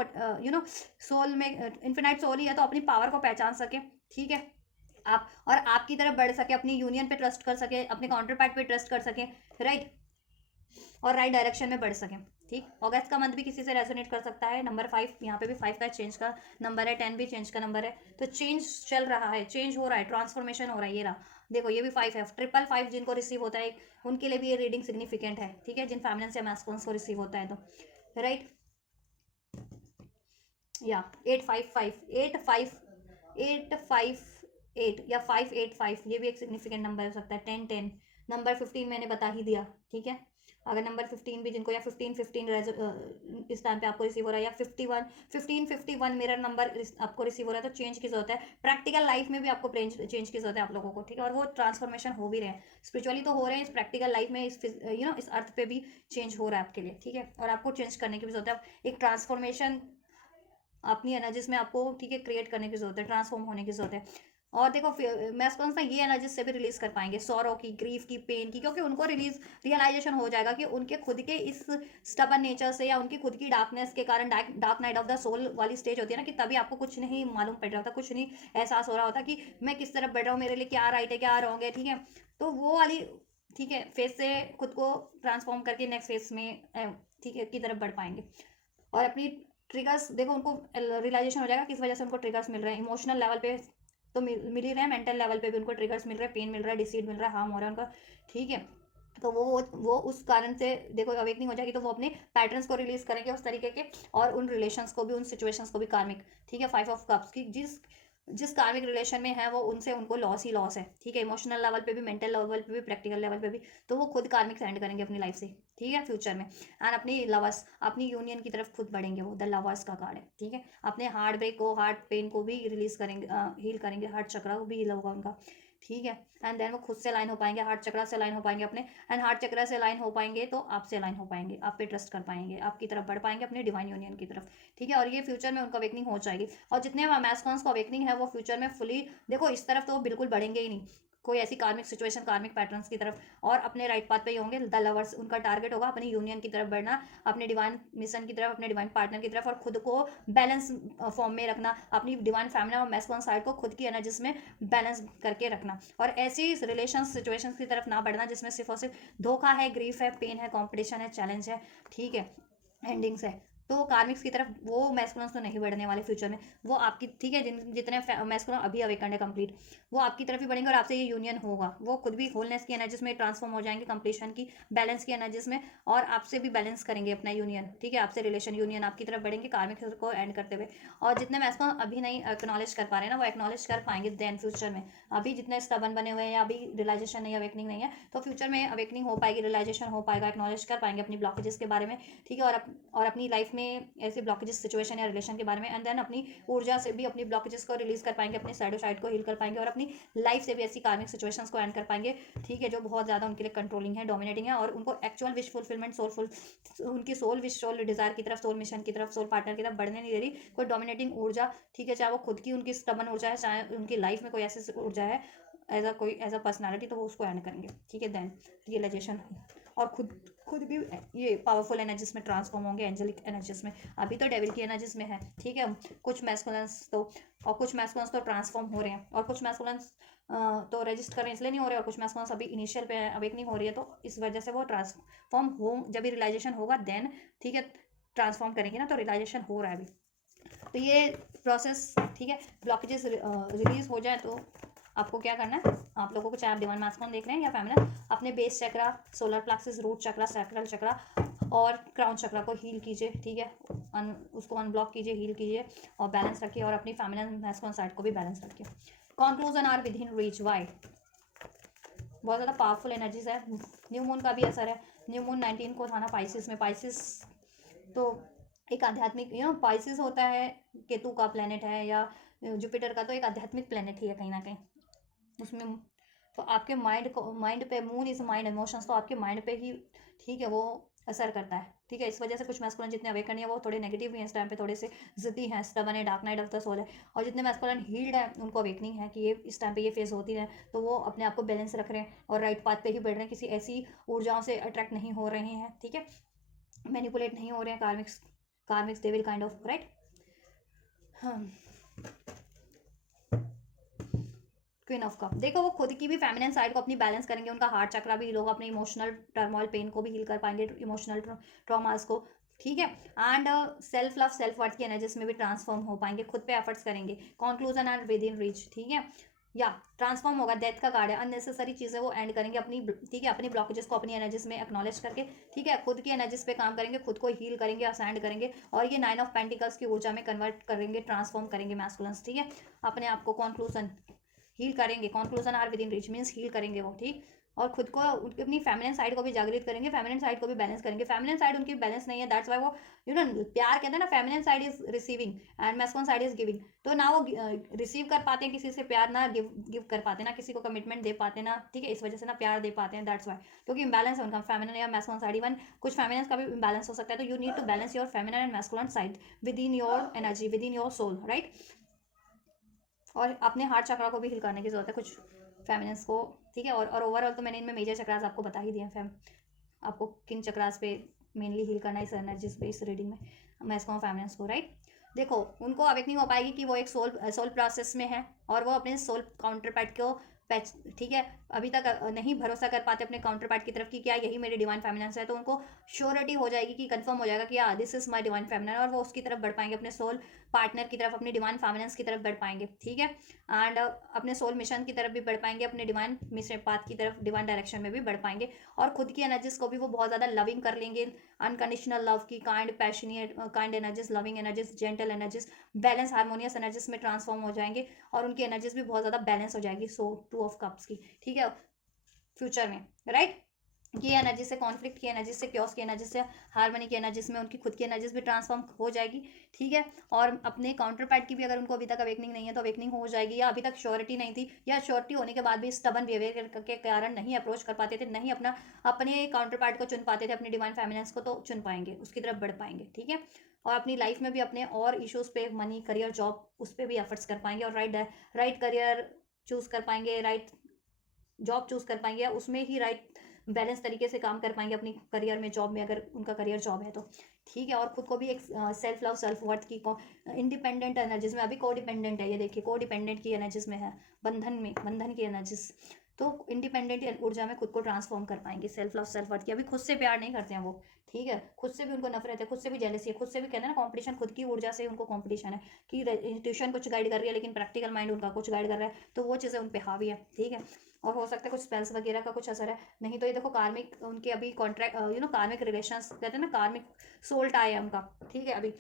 यू नो सोल में, इनफिनाइट सोल ही है, तो अपनी पावर को पहचान सके, ठीक है, आप और आपकी तरफ बढ़ सके, अपनी यूनियन पे ट्रस्ट कर सके, अपने काउंटर पार्ट पे ट्रस्ट कर सके, राइट, और राइट डायरेक्शन में बढ़ सके, ठीक। अगस्त का मंथ भी किसी से रेजोनेट कर सकता है। नंबर 5 यहाँ पे भी 5 का चेंज का नंबर है, 10 भी चेंज का नंबर है, तो चेंज चल रहा है, चेंज हो रहा है, ट्रांसफॉर्मेशन हो रहा है, ये रहा, देखो ये भी 5 है, 555 जिनको रिसीव होता है उनके लिए भी ये रीडिंग सिग्निफिकेंट है, ठीक है, जिन फेमिनिन्स या मैस्कुलिन्स को रिसीव होता है तो, राइट, या 8 या 585, ये भी एक सिग्निफिकेंट नंबर हो सकता है, 10 नंबर 15 मैंने बता ही दिया, ठीक है। अगर नंबर 15 भी जिनको, या 15 इस टाइम पे आपको रिसीव हो रहा है, या 51 मिरर नंबर आपको रिसीव हो रहा है, तो चेंज की जरूरत है, प्रैक्टिकल लाइफ में भी आपको चेंज की जरूरत है आप लोगों को, ठीक है, और वो ट्रांसफॉर्मेशन हो भी रहे हैं, स्पिरिचुअली तो हो रहे हैं, इस प्रैक्टिकल लाइफ में, इस अर्थ पे भी चेंज हो रहा है आपके लिए, ठीक है, और आपको चेंज करने की भी जरूरत है, एक ट्रांसफॉर्मेशन अपनी एनर्जीज में आपको, ठीक है, क्रिएट करने की जरूरत है, ट्रांसफॉर्म होने की जरूरत है। और देखो मैस्कुलिन्स ना ये एनर्जीज से भी रिलीज कर पाएंगे, सॉरो की, ग्रीफ की, पेन की, क्योंकि उनको रियलाइजेशन हो जाएगा कि उनके खुद के इस स्टबन नेचर से, या उनकी खुद की डार्कनेस के कारण, dark night of the soul वाली स्टेज होती है ना, कि तभी आपको कुछ नहीं मालूम पड़ रहा होता, कुछ नहीं एहसास हो रहा होता कि मैं किस तरफ बढ़ रहा हूँ, मेरे लिए क्या राइट है, क्या रॉन्ग है, ठीक है, तो वो वाली, ठीक है, फेज से खुद को ट्रांसफॉर्म करके नेक्स्ट फेज में, ठीक है, की तरफ बढ़ पाएंगे। और अपनी ट्रिगर्स देखो, उनको रियलाइजेशन हो जाएगा किस वजह से उनको ट्रिगर्स मिल रहे हैं, इमोशनल लेवल पे तो मिल ही रहे हैं, मेंटल लेवल पे भी उनको ट्रिगर्स मिल रहे हैं, पेन मिल रहा है, डिसीड मिल रहा है, हार्म हो रहा है उनका, ठीक है, तो वो उस कारण से देखो अवेकनिंग हो जाएगी, तो वो अपने पैटर्न्स को रिलीज करेंगे उस तरीके के, और उन रिलेशंस को भी, उन सिचुएशंस को भी कार्मिक, ठीक है, 5 ऑफ कप्स की जिस जिस कार्मिक रिलेशन में है वो, उनसे उनको लॉस ही लॉस है, ठीक है, इमोशनल लेवल पे भी, मेंटल लेवल पे भी, प्रैक्टिकल लेवल पे भी, तो वो खुद कार्मिक सेंड करेंगे अपनी लाइफ से, ठीक है, फ्यूचर में, एंड अपनी लवर्स, अपनी यूनियन की तरफ खुद बढ़ेंगे, वो द लवर्स का कार्ड है, ठीक है, अपने हार्ट ब्रेक को, हार्ट पेन को भी रिलीज करेंगे, हील करेंगे, हार्ट चक्रा को भी हील होगा उनका, ठीक है, एंड देन वो खुद से अलाइन हो पाएंगे, हार्ट चक्रा से अलाइन हो पाएंगे अपने, एंड हार्ट चक्रा से अलाइन हो पाएंगे तो आपसे अलाइन हो पाएंगे, आप पे ट्रस्ट कर पाएंगे, आपकी तरफ बढ़ पाएंगे, अपने डिवाइन यूनियन की तरफ, ठीक है, और ये फ्यूचर में उनका अवेकनिंग हो जाएगी। और जितने मैस्कॉन्स को अवेकनिंग है वो फ्यूचर में फुली, देखो इस तरफ तो वो बिल्कुल बढ़ेंगे ही नहीं, कोई ऐसी कार्मिक सिचुएशन, कार्मिक पैटर्न्स की तरफ, और अपने राइट पाथ पे ही होंगे, द लवर्स उनका टारगेट होगा अपनी यूनियन की तरफ बढ़ना, अपने डिवाइन मिशन की तरफ, अपने डिवाइन पार्टनर की तरफ, और खुद को बैलेंस फॉर्म में रखना, अपनी डिवाइन फैमिली और मैस्कुलिन साइड को खुद की एनर्जीज में बैलेंस करके रखना, और ऐसी रिलेशन सिचुएशंस की तरफ ना बढ़ना जिसमें सिर्फ और सिर्फ धोखा है, ग्रीफ है, पेन है, कॉम्पिटिशन है, चैलेंज है, ठीक है, एंडिंग्स है, तो वो कार्मिक्स की तरफ वो मैस्कुलिन्स तो नहीं बढ़ने वाले फ्यूचर में, वो आपकी, ठीक है, जितने मैस्कुलिन अभी अवेकन्ड है कंप्लीट, वो आपकी तरफ ही बढ़ेंगे, और आपसे ये यूनियन होगा, वो खुद भी होलनेस की एनर्जीज में ट्रांसफॉर्म हो जाएंगे, कंप्लीशन की, बैलेंस की एनर्जीज में, और आपसे भी बैलेंस करेंगे अपना यूनियन, ठीक है, आपसे रिलेशन यूनियन आपकी तरफ बढ़ेंगे, कार्मिक को एंड करते हुए। और जितने मैस्कुलिन अभी नहीं एक्नॉलेज कर पा रहे हैं ना, वो एक्नॉलेज कर पाएंगे देन फ्यूचर में, अभी जितने स्टबन बने हुए हैं, या अभी रियलाइजेशन नहीं, अवेकनिंग नहीं है, तो फ्यूचर में अवेकनिंग हो पाएगी, रियलाइजेशन हो पाएगा, एक्नॉलेज कर पाएंगे अपनी ब्लॉकेजेस के बारे में, ठीक है, और अपनी लाइफ में ऐसे ब्लॉकेजेस सिचुएशन या रिलेशन के बारे में, एंड देन अपनी ऊर्जा से भी अपनी ब्लॉकेजेस को रिलीज कर पाएंगे, अपने साइडो साइड को हील कर पाएंगे, और अपनी लाइफ से भी ऐसी कार्मिक सिचुएशंस को एंड कर पाएंगे, ठीक है, जो बहुत ज़्यादा उनके लिए कंट्रोलिंग है, डोमिनेटिंग है, और उनको एक्चुअल विश फुलफिलमेंट, उनकी सोल विश, सोल डिजायर की तरफ, सोल मिशन की तरफ, सोल पार्टनर की तरफ बढ़ने नहीं दे रही कोई डोमिनेटिंग ऊर्जा, ठीक है, चाहे वो खुद की उनकी स्टबन ऊर्जा है, चाहे उनकी लाइफ में कोई ऐसी ऊर्जा है एज अ पर्सनैलिटी, तो वो उसको एंड करेंगे, ठीक है, देन रियलाइजेशन, और खुद भी ये पावरफुल एनर्जीज में ट्रांसफॉर्म होंगे, एंजेलिक एनर्जीज में, अभी तो डेविल की एनर्जीज में है, ठीक है, कुछ मैस्कुलिन्स तो, और कुछ मैस्कुलिन्स तो ट्रांसफॉर्म हो रहे हैं, और कुछ मैस्कुलिन्स तो रजिस्टर कर रहे हैं इसलिए नहीं हो रहे, और कुछ मैस्कुलिन्स अभी इनिशियल पे अवेकनिंग हो रही है, तो इस वजह से वो ट्रांसफॉर्म हो, जब भी रियलाइजेशन होगा देन, ठीक है, ट्रांसफॉर्म करेंगे ना, तो रियलाइजेशन हो रहा है अभी, तो ये प्रोसेस, ठीक है, ब्लॉकेजेस रिलीज हो जाए तो आपको क्या करना है, आप लोगों को, चाहे आप डिवाइन मैस्कुलिन देख रहे हैं या फेमिनिन, अपने बेस चक्रा, सोलर प्लेक्सस, रूट चक्रा, सैक्रल चक्रा और क्राउन चक्रा को हील कीजिए, ठीक है, उसको अनब्लॉक कीजिए, हील कीजिए, और बैलेंस रखिए, और अपनी फेमिनिन मैस्कुलिन साइड को भी बैलेंस रखिए। Conclusion are with in reach, why, बहुत ज़्यादा पावरफुल एनर्जीज है, न्यू मून का भी असर है, न्यू मून 19 को था ना पाइसिस में, पाइसिस तो एक आध्यात्मिक, पाइसिस होता है केतु का प्लेनेट है, या जुपिटर का, तो एक आध्यात्मिक प्लेनेट ही है कहीं ना कहीं, उसमें। तो आपके माइंड पे, मून इज माइंड इमोशंस, तो आपके माइंड पे ही, ठीक है, वो असर करता है, ठीक है। इस वजह से कुछ मैस्कुलिन जितने अवेकन है वो थोड़े नेगेटिव भी हैं इस टाइम पे, थोड़े से जिद्दी हैं, स्टबन है, dark night of the soul है। और जितने मैस्कुलिन हील्ड है उनको अवेकनिंग है कि ये इस टाइम पे ये फेज होती है, तो वो अपने आप को बैलेंस रख रहे हैं और राइट पाथ पे ही बढ़ रहे हैं, किसी ऐसी ऊर्जाओं से अट्रैक्ट नहीं हो रहे हैं, ठीक है, मैनिपुलेट नहीं हो रहे हैं karmics they will kind of, right. हाँ, क्वीन ऑफ कप, देखो वो खुद की भी फेमिनिन साइड को अपनी बैलेंस करेंगे, उनका हार्ट चक्रा भी हील होगा, अपने इमोशनल टर्मोइल पेन को भी हील कर पाएंगे, इमोशनल ट्रॉमास को, ठीक है। And self love self worth की एनर्जीज में भी ट्रांसफॉर्म हो पाएंगे, खुद पे एफर्ट्स करेंगे, conclusion and with in reach, ठीक है, या ट्रांसफॉर्म होगा। डेथ का कार्ड है, अननेसेसरी चीज़ें वो एंड करेंगे अपनी, ठीक है, अपनी ब्लॉकेजेस को अपनी एनर्जीज में एक्नॉलेज करके, ठीक है, खुद की एनर्जीज पे काम करेंगे, खुद को हील करेंगे, असेंड करेंगे, और ये 9 ऑफ पेंटिकल्स की ऊर्जा में कन्वर्ट करेंगे, ट्रांसफॉर्म करेंगे मैस्कुलिन्स, ठीक है, अपने आप को कंक्लूजन हील करेंगे, conclusion are with in reach means heal करेंगे वो, ठीक। और खुद को अपनी फेमिनिन साइड को भी जागृत करेंगे, फेमिनिन साइड को भी बैलेंस करेंगे। फेमिनिन साइड उनकी बैलेंस नहीं है, दैट्स व्हाई वो प्यार कहते हैं ना, feminine side is receiving end masculine side is giving, तो ना वो रिसीव कर पाते हैं किसी से प्यार, ना गिव कर पाते, ना किसी को कमिटमेंट दे पाते, ना, ठीक है, इस वजह से ना प्यार दे पाते हैं, दैट्स व्हाई, क्योंकि इम्बैलेंस है उनका फेमिनिन या मैस्कुलिन साइड। इवन कुछ फेमिनिन का भी इम्बैलेंस हो सकता है, तो you need to balance your feminine and masculine side within your energy, within your soul, right. और अपने हार्ट चक्रा को भी हिल करने की जरूरत है कुछ फेमिनिन्स को, ठीक है। और ओवरऑल तो मैंने इनमें मेजर चक्रास आपको बता ही दिए हैं, फैम आपको किन चक्रास पे मेनली हील करना है इस एनर्जीज पे, इस रीडिंग में मैं इसको फेमिनिन्स को, राइट। देखो उनको अवेकनिंग हो पाएगी कि वो एक सोल प्रोसेस में है और वो अपने सोल काउंटर पार्ट को पैच, ठीक है, अभी तक नहीं भरोसा कर पाते अपने काउंटर पार्ट की तरफ कि क्या यही मेरी डिवाइन फेमिनिन्स है, तो उनको श्योरिटी हो जाएगी कि कंफर्म हो जाएगा कि हाँ this is my divine feminine, और वो उसकी तरफ बढ़ पाएंगे, अपने सोल पार्टनर की तरफ, अपनी डिवाइन फेमिनिन्स की तरफ बढ़ पाएंगे, ठीक है। एंड अपने सोल मिशन की तरफ भी बढ़ पाएंगे, अपने डिवाइन मिशन पाथ की तरफ, डिवाइन डायरेक्शन में भी बढ़ पाएंगे, और खुद की एनर्जीज को भी वो बहुत ज़्यादा लविंग कर लेंगे, अनकंडीशनल लव की, kind passionate kind energies, loving energies, gentle energies, balance harmonious energies में ट्रांसफॉर्म हो जाएंगे, और उनकी एनर्जीज भी बहुत ज़्यादा बैलेंस हो जाएगी, सो 2 ऑफ कप्स की, ठीक है, फ्यूचर में, राइट। ये एनर्जी से, कॉन्फ्लिक्ट की एनर्जी से, क्योस की एनर्जी से, हार्मनी की एनर्जीज में उनकी खुद की एनर्जीज भी ट्रांसफॉर्म हो जाएगी, ठीक है। और अपने काउंटर पार्ट की भी अगर उनको अभी तक अवेकनिंग नहीं है तो अवेकनिंग हो जाएगी, या अभी तक श्योरिटी नहीं थी, या श्योरिटी होने के बाद भी स्टबन बिहेवियर के कारण नहीं अप्रोच कर पाते थे, नहीं अपने काउंटर पार्ट को चुन पाते थे, अपनी डिवाइन फेमिनिन्स को, तो चुन पाएंगे, उसकी तरफ बढ़ पाएंगे, ठीक है। और अपनी लाइफ में भी अपने और इश्यूज पे, मनी, करियर, जॉब, उस पर भी एफर्ट्स कर पाएंगे, और राइट करियर चूज कर पाएंगे, राइट जॉब चूज कर पाएंगे, या उसमें ही राइट बैलेंस तरीके से काम कर पाएंगे अपनी करियर में, जॉब में, अगर उनका करियर जॉब है तो, ठीक है। और खुद को भी एक सेल्फ लव सेल्फ वर्थ की इंडिपेंडेंट एनर्जीज में, अभी को डिपेंडेंट है, ये देखिए को डिपेंडेंट की एनर्जीज में है, बंधन की एनर्जीज, तो इंडिपेंडेंट ऊर्जा में खुद को ट्रांसफॉर्म कर पाएंगे, सेल्फ लव सेल्फ वर्थ की। अभी खुद से प्यार नहीं करते हैं वो, ठीक है, खुद से भी उनको नफरत है, खुद से भी जेलसी है, खुद से भी कहते हैं ना कॉम्पिटिशन, खुद की ऊर्जा से उनको कॉम्पिटिशन है कि इंस्टीट्यूशन कुछ गाइड कर रही है लेकिन प्रैक्टिकल माइंड उनका कुछ गाइड कर रहा है, तो वो चीज़ें उन पर हावी है, ठीक है। और हो सकता है कुछ स्पेल्स वगैरह का कुछ असर है, नहीं तो ये देखो कार्मिक उनके अभी कॉन्ट्रैक्ट, कार्मिक रिलेशंस कहते हैं ना, कार्मिक सोल टाई है उनका, ठीक है अभी,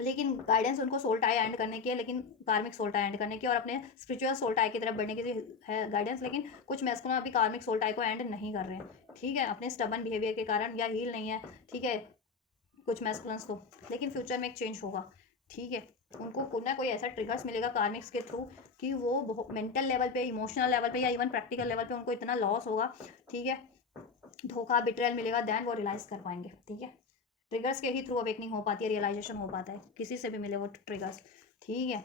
लेकिन गाइडेंस उनको सोल टाई एंड करने की है, लेकिन कार्मिक सोल टाई एंड करने की, और अपने स्पिरिचुअल सोल टाई की तरफ बढ़ने की है गाइडेंस, लेकिन कुछ मैस्कुलिन अभी कार्मिक सोल टाई को एंड नहीं कर रहे हैं, ठीक है, अपने स्टबन बिहेवियर के कारण, या हील नहीं है, ठीक है, कुछ मैस्कुलिन्स को, लेकिन फ्यूचर में एक चेंज होगा, ठीक है। उनको कोई ना कोई ऐसा ट्रिगर्स मिलेगा कार्मिक्स के थ्रू कि वो मेंटल लेवल पे, इमोशनल लेवल पे, या इवन प्रैक्टिकल लेवल पे उनको इतना लॉस होगा, ठीक है, धोखा, बिट्रेयल मिलेगा, देन वो रियलाइज कर पाएंगे, ठीक है। ट्रिगर्स के ही थ्रू अवेकनिंग हो पाती है, रियलाइजेशन हो पाता है, किसी से भी मिले वो ट्रिगर्स, ठीक है।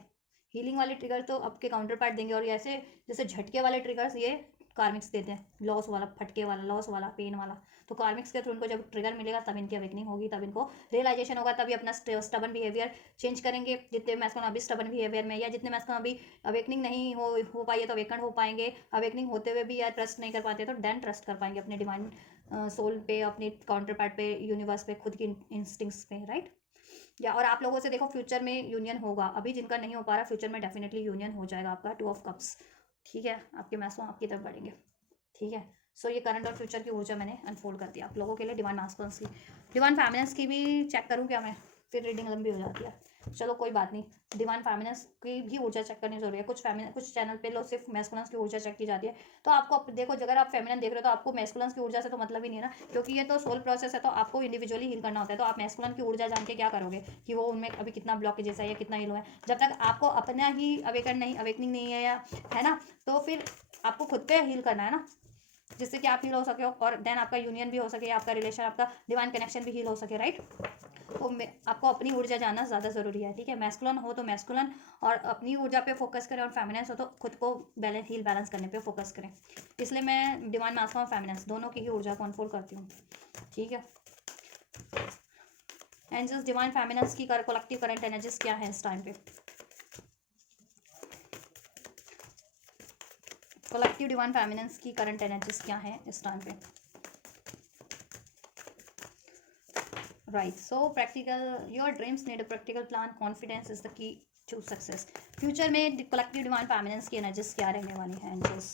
हीलिंग वाले ट्रिगर तो आपके काउंटर पार्ट देंगे, और ऐसे जैसे झटके वाले ट्रिगर्स ये कार्मिक्स देते हैं, लॉस वाला, फटके वाला, लॉस वाला, पेन वाला, तो कार्मिक्स के थ्रू उनको जब ट्रिगर मिलेगा तब इनकी अवेकनिंग होगी, तब इनको रियलाइजेशन होगा, तभी अपना स्टबन बिहेवियर चेंज करेंगे, जितने मैस्कुलिन अभी स्टबन बिहेवियर में, या जितने मैस्कुलिन अभी अवेकनिंग नहीं हो पाई है तो अवेकन हो पाएंगे, अवेकनिंग होते हुए भी या ट्रस्ट नहीं कर पाते तो देन ट्रस्ट कर पाएंगे अपने डिवाइन सोल पे, अपने काउंटर पार्ट पे, यूनिवर्स पे, खुद की इंस्टिंक्ट्स पे, राइट। या और आप लोगों से देखो फ्यूचर में यूनियन होगा, अभी जिनका नहीं हो पा रहा फ्यूचर में डेफिनेटली यूनियन हो जाएगा आपका, 2 ऑफ कप्स, ठीक है, आपके मैसों आपकी तरफ बढ़ेंगे, ठीक है। सो ये करंट और फ्यूचर की ऊर्जा मैंने अनफोल्ड कर दिया आप लोगों के लिए। डिवाइन मास्कुलिन्स की, डिवाइन फेमिनिन्स की भी चेक करूँ क्या मैं, फिर रीडिंग लंबी हो जाती है, चलो कोई बात नहीं, डिवाइन फेमिनिन्स की भी ऊर्जा चेक करनी जरूरी है। कुछ चैनल पे लोग सिर्फ मैस्कुलिन्स की ऊर्जा चेक की जाती है, तो आपको देखो अगर आप फेमिनिन देख रहे हो तो आपको मैस्कुलिन्स की ऊर्जा से तो मतलब ही नहीं है ना, क्योंकि ये तो सोल प्रोसेस है, तो आपको इंडिविजुअली हील करना होता है, तो आप मैस्कुलिन की ऊर्जा जान के क्या करोगे कि वो उनमें अभी कितना ब्लॉकेजेस है या कितना हील है, जब तक आपको अपना ही अवेकनिंग नहीं है, या है ना, तो फिर आपको खुद पे हील करना है ना, जिससे कि आप हील हो सके और देन आपका यूनियन भी हो सके, आपका रिलेशन, आपका डिवाइन कनेक्शन भी हील हो सके, राइट। तो आपको अपनी ऊर्जा जानना ज़्यादा ज़रूरी है, ठीक है। मैस्कुलिन हो तो मैस्कुलिन और अपनी ऊर्जा पे फोकस करें, और फेमिनेंस हो तो खुद को हील बैलेंस करने पे फोकस करें। इसलिए मैं डिवाइन मास्कुलिन और फेमिनेंस दोनों की ही ऊर्जा को अनफोल्ड करती हूँ, ठीक है। एंजल्स डिवाइन फेमिनेंस की कलेक्टिव करंट एनर्जीज क्या है इस टाइम पे? कलेक्टिव डिवाइन फेमिनेंस की करंट एनर्जीज क्या है इस टाइम पे? Right, so practical, your dreams need a practical plan, confidence is the key to success. Future में कलेक्टिव डिवाइन फेमिनेंस की एनर्जीज क्या रहने वाली है एंजल्स?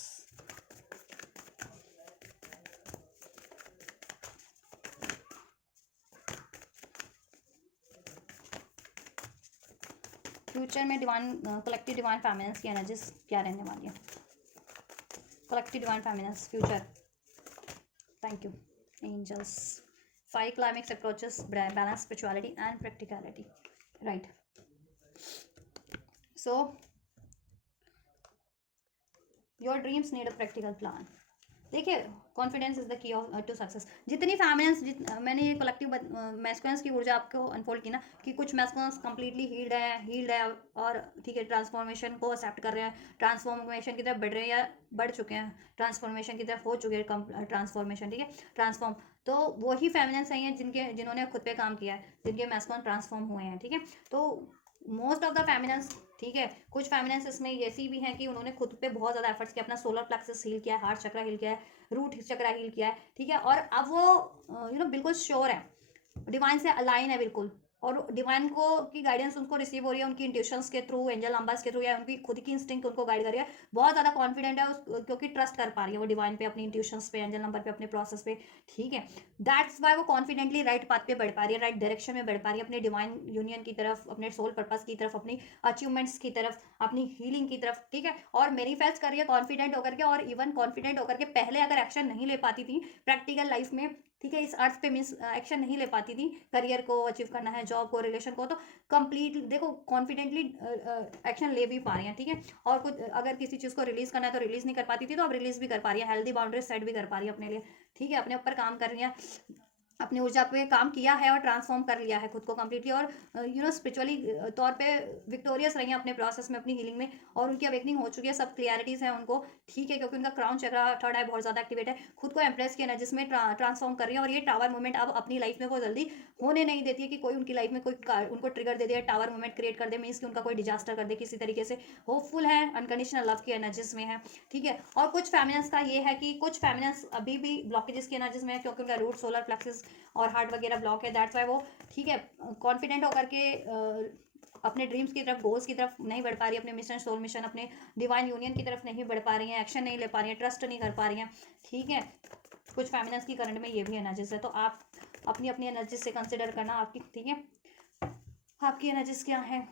फ्यूचर में कलेक्टिव डिवाइन फेमिनेंस की एनर्जीज क्या रहने वाली है? Collective divine feminines future. Thank you angels. 5 climax approaches, balance, spirituality and practicality, right? So your dreams need a practical plan. देखिए, confidence is the key to success. जितनी फैमिनेंस, मैंने ये कलेक्टिव मैस्कुलिन्स की ऊर्जा आपको अनफोल्ड की ना, कि कुछ मैस्कुलिन्स कंप्लीटली हील्ड है और ठीक है, ट्रांसफॉर्मेशन को एक्सेप्ट कर रहे हैं, ट्रांसफॉर्मेशन की तरफ बढ़ रहे हैं या बढ़ चुके हैं, ट्रांसफॉर्मेशन की तरफ हो चुके हैं, ट्रांसफॉर्मेशन, ठीक है, ट्रांसफॉर्म। तो वही फेमिनेंस हैं जिन्होंने खुद पे काम किया है, जिनके मैस्कुलिन ट्रांसफॉर्म हुए हैं, ठीक है। तो मोस्ट ऑफ द फेमिनेंस, ठीक है, कुछ फेमिनेंस इसमें ऐसी भी हैं कि उन्होंने खुद पे बहुत ज़्यादा एफर्ट्स किया, अपना सोलर प्लेक्सस हील किया है, हार्ट चक्र हील किया है, रूट चक्र हील किया है, ठीक है। और अब वो बिल्कुल श्योर है, डिवाइन से अलाइन है बिल्कुल, और डिवाइन को की गाइडेंस उनको रिसीव हो रही है, उनकी इंट्यूशंस के थ्रू, एंजल नंबर्स के थ्रू, या उनकी खुद की इंस्टिंक्ट उनको गाइड कर रही है। बहुत ज़्यादा कॉन्फिडेंट है क्योंकि ट्रस्ट कर पा रही है वो डिवाइन पे, अपनी इंट्यूशंस पे, एंजल नंबर पे, अपने प्रोसेस पे, ठीक है। दैट्स वाई वो कॉन्फिडेंटली राइट पाथ पे बढ़ पा रही है, राइट डायरेक्शन में बढ़ पा रही है, अपने डिवाइन यूनियन की तरफ, अपने सोल पर्पस की तरफ, अपनी अचीवमेंट्स की तरफ, अपनी हीलिंग की तरफ, ठीक है। और मैनिफेस्ट कर रही है कॉन्फिडेंट होकर के, और इवन कॉन्फिडेंट होकर के पहले अगर एक्शन नहीं ले पाती थी प्रैक्टिकल लाइफ में, ठीक है, इस अर्थ पे मीन्स एक्शन नहीं ले पाती थी, करियर को अचीव करना है, जॉब को, रिलेशन को, तो कंप्लीटली देखो कॉन्फिडेंटली एक्शन ले भी पा रही हैं, ठीक है। और कुछ अगर किसी चीज़ को रिलीज करना है तो रिलीज नहीं कर पाती थी, तो अब रिलीज भी कर पा रही है, हेल्दी बाउंड्रीज सेट भी कर पा रही है अपने लिए, ठीक है, अपने ऊपर काम कर रही है, अपनी ऊर्जा पे काम किया है और ट्रांसफॉर्म कर लिया है खुद को कम्प्लीटली, और स्पिरिचुअली तौर पे विक्टोरियस रही हैं अपने प्रोसेस में, अपनी हीलिंग में, और उनकी अवेकनिंग हो चुकी है, सब क्लियरिटीज़ हैं उनको, ठीक है, क्योंकि उनका क्राउन चक्र थर्ड आई बहुत ज़्यादा एक्टिवेट है, खुद को एम्प्रेस किया ना, जिसमें ट्रांसफॉर्म कर रही है। और ये टावर मूवमेंट अब अपनी लाइफ में वो जल्दी होने नहीं देती है कि कोई उनकी लाइफ में कोई उनको ट्रिगर दे दे, टावर मूवमेंट क्रिएट कर दे, मीन्स कि उनका कोई डिजास्टर कर दे किसी तरीके से। होपफुल है, अनकंडीशनल लव की एनर्जीज में है, ठीक है। और कुछ फेमिनेंस का ये है कि कुछ फेमिनेंस अभी भी ब्लॉकेजेस की एनर्जीज में है, क्योंकि उनका रूट, सोलर प्लेक्सस और हार्ट वगैरह ब्लॉक है, दैट्स वाई वो, ठीक है, कॉन्फिडेंट होकर के अपने ड्रीम्स की तरफ, गोल्स की तरफ नहीं बढ़ पा रही है, अपने मिशन, सोल मिशन, अपने डिवाइन यूनियन की तरफ नहीं बढ़ पा रही हैं, एक्शन नहीं ले पा रही हैं, ट्रस्ट नहीं कर पा रही हैं, ठीक है। कुछ फेमिनेंस की करंट में ये भी एनर्जीज है, तो आप अपनी अपनी एनर्जीज से कंसिडर करना आपकी, ठीक है, आपकी एनर्जीज क्या है,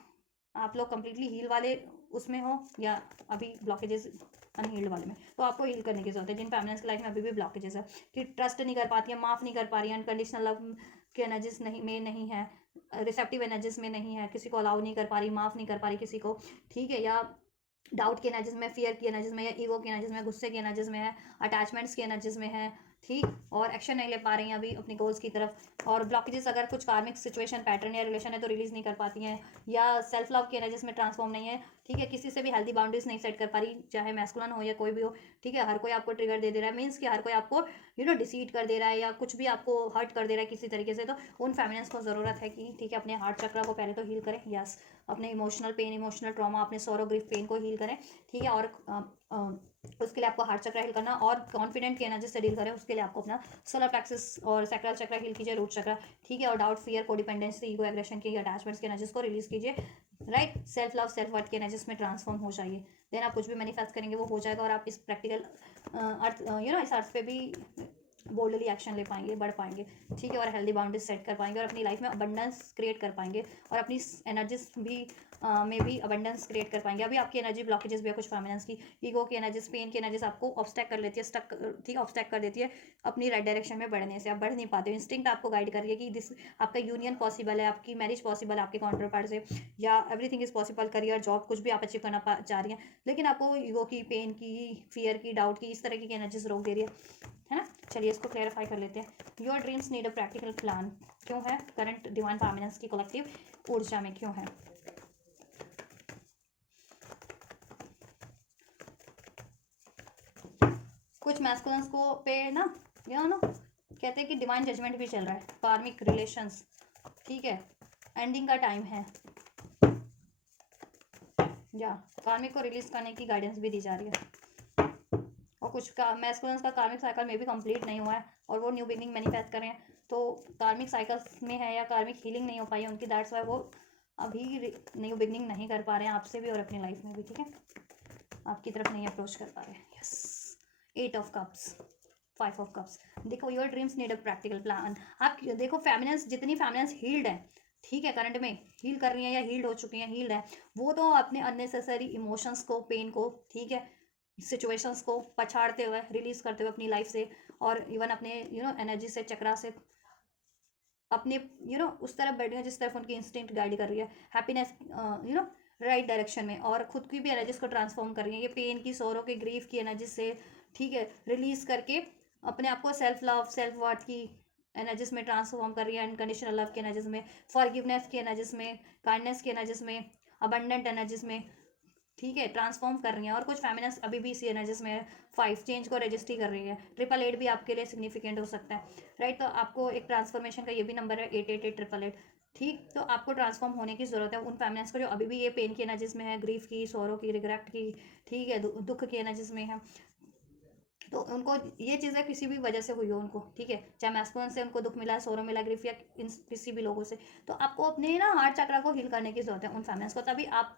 आप लोग कंप्लीटली हील वाले उसमें हो या अभी ब्लॉकेजेस अनहील्ड वाले में, तो आपको हील करने की जरूरत है। जिन फेमिनेंस की लाइफ में अभी भी ब्लॉकेजेस है, कि ट्रस्ट नहीं कर पाती है, माफ़ नहीं कर पा रही है, अनकंडीशनल लव की एनर्जीज नहीं है, रिसेप्टिव एनर्जीज में नहीं है, किसी को अलाउ नहीं कर पा रही, माफ़ नहीं कर पा रही किसी को, ठीक है, या डाउट की एनर्जीज में, फियर की एनर्जीज में, या ईगो की एनर्जीज में, गुस्से की एनर्जीज में है, अटैचमेंट्स की एनर्जीज में है, ठीक, और एक्शन नहीं ले पा रही हैं अभी अपनी गोल्स की तरफ। और ब्लॉकेजेस अगर कुछ कार्मिक सिचुएशन, पैटर्न या रिलेशन है तो रिलीज नहीं कर पाती हैं, या सेल्फ लव की एनर्जीज में ट्रांसफॉर्म नहीं है, ठीक है, किसी से भी हेल्दी बाउंड्रीज नहीं सेट कर पा रही, चाहे मैस्कुलिन हो या कोई भी हो, ठीक है। हर कोई आपको ट्रिगर दे रहा है, मीन्स कि हर कोई आपको डिसीट कर दे रहा है, या कुछ भी आपको हर्ट कर दे रहा है किसी तरीके से, तो उन फेमिनेंस को ज़रूरत है कि, ठीक है, अपने हार्ट चक्र को पहले तो हील करें, यस, अपने इमोशनल पेन, इमोशनल ट्रॉमा, अपने सोरो ग्रीफ पेन को हील करें, ठीक है। और उसके लिए आपको हार्ट चक्र हील करना, और कॉन्फिडेंट की एनर्जी से डील करें, उसके लिए आपको अपना सोलर प्लेक्सस और सैक्रल चक्र हील कीजिए, रूट चक्र, ठीक है। और doubt, fear, codependency, ego, aggression की, अटैचमेंट्स की एनर्जीज को रिलीज कीजिए, right. Self love, self worth की एनर्जीज में ट्रांसफॉर्म हो जाइए, देन आप कुछ भी मैनिफेस्ट करेंगे वो हो जाएगा, और आप इस प्रैक्टिकल अर्थ इस अर्थ पे भी बोल्डली एक्शन ले पाएंगे, बढ़ पाएंगे, ठीक है, और हेल्दी बाउंड्रीज सेट कर पाएंगे और अपनी लाइफ में अबंडेंस क्रिएट कर पाएंगे और अपनी एनर्जीज भी में भी अबंडेंस क्रिएट कर पाएंगे। अभी आपकी एनर्जी ब्लॉकेजेस भी है कुछ फेमिनेंस की, ईगो की एनर्जीज, पेन की एनर्जीज आपको ऑब्स्टैक कर लेती है, स्टक, ठीक है, ऑब्स्टैक कर देती है अपनी राइट डायरेक्शन में बढ़ने से। आप बढ़ नहीं पाते हो, इंस्टिंक्ट आपको गाइड करिए कि दिस आपका यूनियन पॉसिबल है, आपकी मैरिज पॉसिबल है आपके काउंटर पार्ट से, या everything is possible, career, job, कुछ भी आप अचीव करना चाह रही हैं, लेकिन आपको ईगो की, पेन की, फियर की, डाउट की, इस तरह की एनर्जीज रोक दे रही है ना। चलिए इसको क्लेरिफाई कर लेते हैं। Your dreams need a practical plan क्यों है करंट डिवाइन फेमिनेंस की कलेक्टिव ऊर्जा में, क्यों है? कुछ मैस्कुलिन्स को पे ना कहते हैं कि डिवाइन जजमेंट भी चल रहा है, कार्मिक रिलेशंस, ठीक है, एंडिंग का टाइम है, या कार्मिक को रिलीज करने की गाइडेंस भी दी जा रही है। और कुछ का मैस्कुलिन्स का कार्मिक साइकिल में भी कंप्लीट नहीं हुआ है और वो न्यू बिगनिंग मैनिफेस्ट कर रहे हैं, तो कार्मिक साइकिल्स में है या कार्मिक हीलिंग नहीं हो पाई है उनकी, दैट्स वाई वो अभी न्यू बिगनिंग नहीं कर पा रहे हैं आपसे भी और अपनी लाइफ में भी, ठीक है, आपकी तरफ नहीं अप्रोच कर पा रहे हैं। Yes, 8 of cups, 5 of cups. देखो your dreams need a practical plan. आप देखो फेमिनेंस, जितनी फेमिनेंस हील्ड है, ठीक है, करंट में हील कर रही हैं या हील्ड हो चुकी हैं, हील्ड है, वो तो अपने अननेसेसरी इमोशंस को, पेन को, ठीक है, सिचुएशंस को पछाड़ते हुए, रिलीज करते हुए अपनी लाइफ से, और इवन अपने एनर्जी से, चक्रा से, अपने उस तरफ बैठ गए जिस तरफ उनकी इंस्टिंक्ट गाइड कर रही है, हैप्पीनेस राइट डायरेक्शन में, और खुद की भी एनर्जीज को ट्रांसफॉर्म कर रही है, ये पेन की, सोरो की, ग्रीफ की एनर्जी से, ठीक है, रिलीज करके अपने आप को सेल्फ लव, सेल्फ वर्थ की एनर्जीज में ट्रांसफॉर्म कर रही है, अनकंडीशनल लव की एनर्जीज में, फॉरगिवनेस की एनर्जीज में, काइंडनेस की एनर्जीज में, अबंडेंट एनर्जीज में, ठीक है, ट्रांसफॉर्म कर रही हैं। और कुछ फेमिनेंस अभी भी इसी एनर्जीज में है, 5 चेंज को रजिस्ट्री कर रही है, 888 भी आपके लिए सिग्निफिकेंट हो सकता है, राइट। तो आपको एक ट्रांसफॉर्मेशन का ये भी नंबर है 888 ठीक, तो आपको ट्रांसफॉर्म होने की जरूरत है उन फेमिनेंस को जो अभी भी ये पेन की एनर्जीज में है, ग्रीफ की, सोरो की, रिग्रेट की, ठीक है, दुख की एनर्जीज में है, तो उनको ये चीज़ें किसी भी वजह से हुई हो उनको, ठीक है, चाहे मैस्कुलिन से उनको दुख मिला, सोरो मिला, ग्रीफ, या किसी भी लोगों से, तो आपको अपने हार्ट चक्रा को हील करने की जरूरत है उन फेमिनेंस को, तभी आप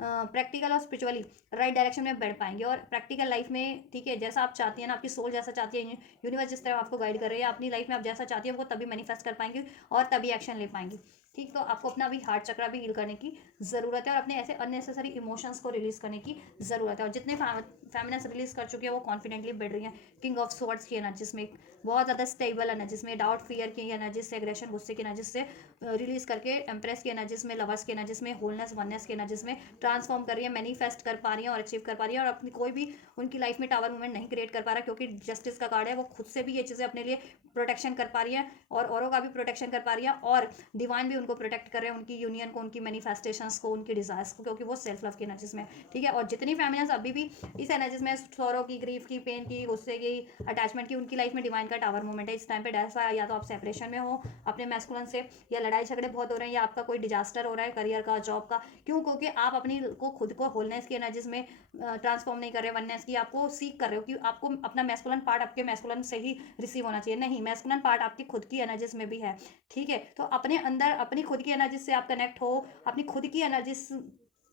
प्रैक्टिकल और स्पिरिचुअली राइट डायरेक्शन में बढ़ पाएंगे और प्रैक्टिकल लाइफ में, ठीक है, जैसा आप चाहती हैं ना, आपकी सोल जैसा चाहती है, यूनिवर्स जिस तरह आपको गाइड कर रही है, अपनी लाइफ में आप जैसा चाहती है वो तभी मैनिफेस्ट कर पाएंगे और तभी एक्शन ले पाएंगी, ठीक। तो आपको अपना भी हार्ट चक्रा भी हील करने की ज़रूरत है और अपने ऐसे अननेसेसरी इमोशंस को रिलीज करने की ज़रूरत है। और जितने फेमिनेंस रिलीज कर चुकी है वो कॉन्फिडेंटली बढ़ रही हैं, किंग ऑफ स्वॉर्ड्स की एनर्जीज में, बहुत ज़्यादा स्टेबल एनर्जीज में, डाउट, फियर की एनर्जीज से, एग्रेशन, गुस्से की एनर्जीज से रिलीज करके एम्प्रेस की एनर्जीज में, लवर्स की एनर्जीज में, होलनेस, वननेस की एनर्जीज में ट्रांसफॉर्म कर रही है, मैनिफेस्ट कर पा रही है और अचीव कर पा रही है। और अपनी कोई भी उनकी लाइफ में टावर मूवमेंट नहीं क्रिएट कर पा रहा, क्योंकि जस्टिस का कार्ड है, वो खुद से भी ये चीज़ें अपने लिए प्रोटेक्शन कर पा रही है और औरों का भी प्रोटेक्शन कर पा रही है, और डिवाइन भी उनको प्रोटेक्ट कर रहे हैं, उनकी यूनियन को, उनकी मैनिफेस्टेशंस को, उनकी डिजायर्स को, क्योंकि वो सेल्फ लव की एनर्जीज में, ठीक है। और जितनी फेमिनिन्स अभी भी इस एनर्जीज में, सौरों की, ग्रीफ की, पेन की, गुस्से की, अटैचमेंट की, उनकी लाइफ में डिवाइन का टावर मूवमेंट है इस टाइम पे। डैट्स व्हाई या तो आप सेपरेशन में हो अपने मैस्कुलिन से, या लड़ाई झगड़े बहुत हो रहे हैं, या आपका कोई डिजास्टर हो रहा है करियर का, जॉब का, क्यों? क्योंकि आप अपनी को खुद को होलनेस की एनर्जीज में ट्रांसफॉर्म नहीं कर रहे, वननेस की आपको सीख कर रहे हो कि आपको अपना मैस्कुलिन पार्ट आपके मैस्कुलिन से ही रिसीव होना चाहिए, नहीं, मैस्कुलिन पार्ट आपकी खुद की एनर्जीज में भी है, ठीक है। तो अपने अंदर अपनी खुद की एनर्जी से आप कनेक्ट हो, अपनी खुद की एनर्जीज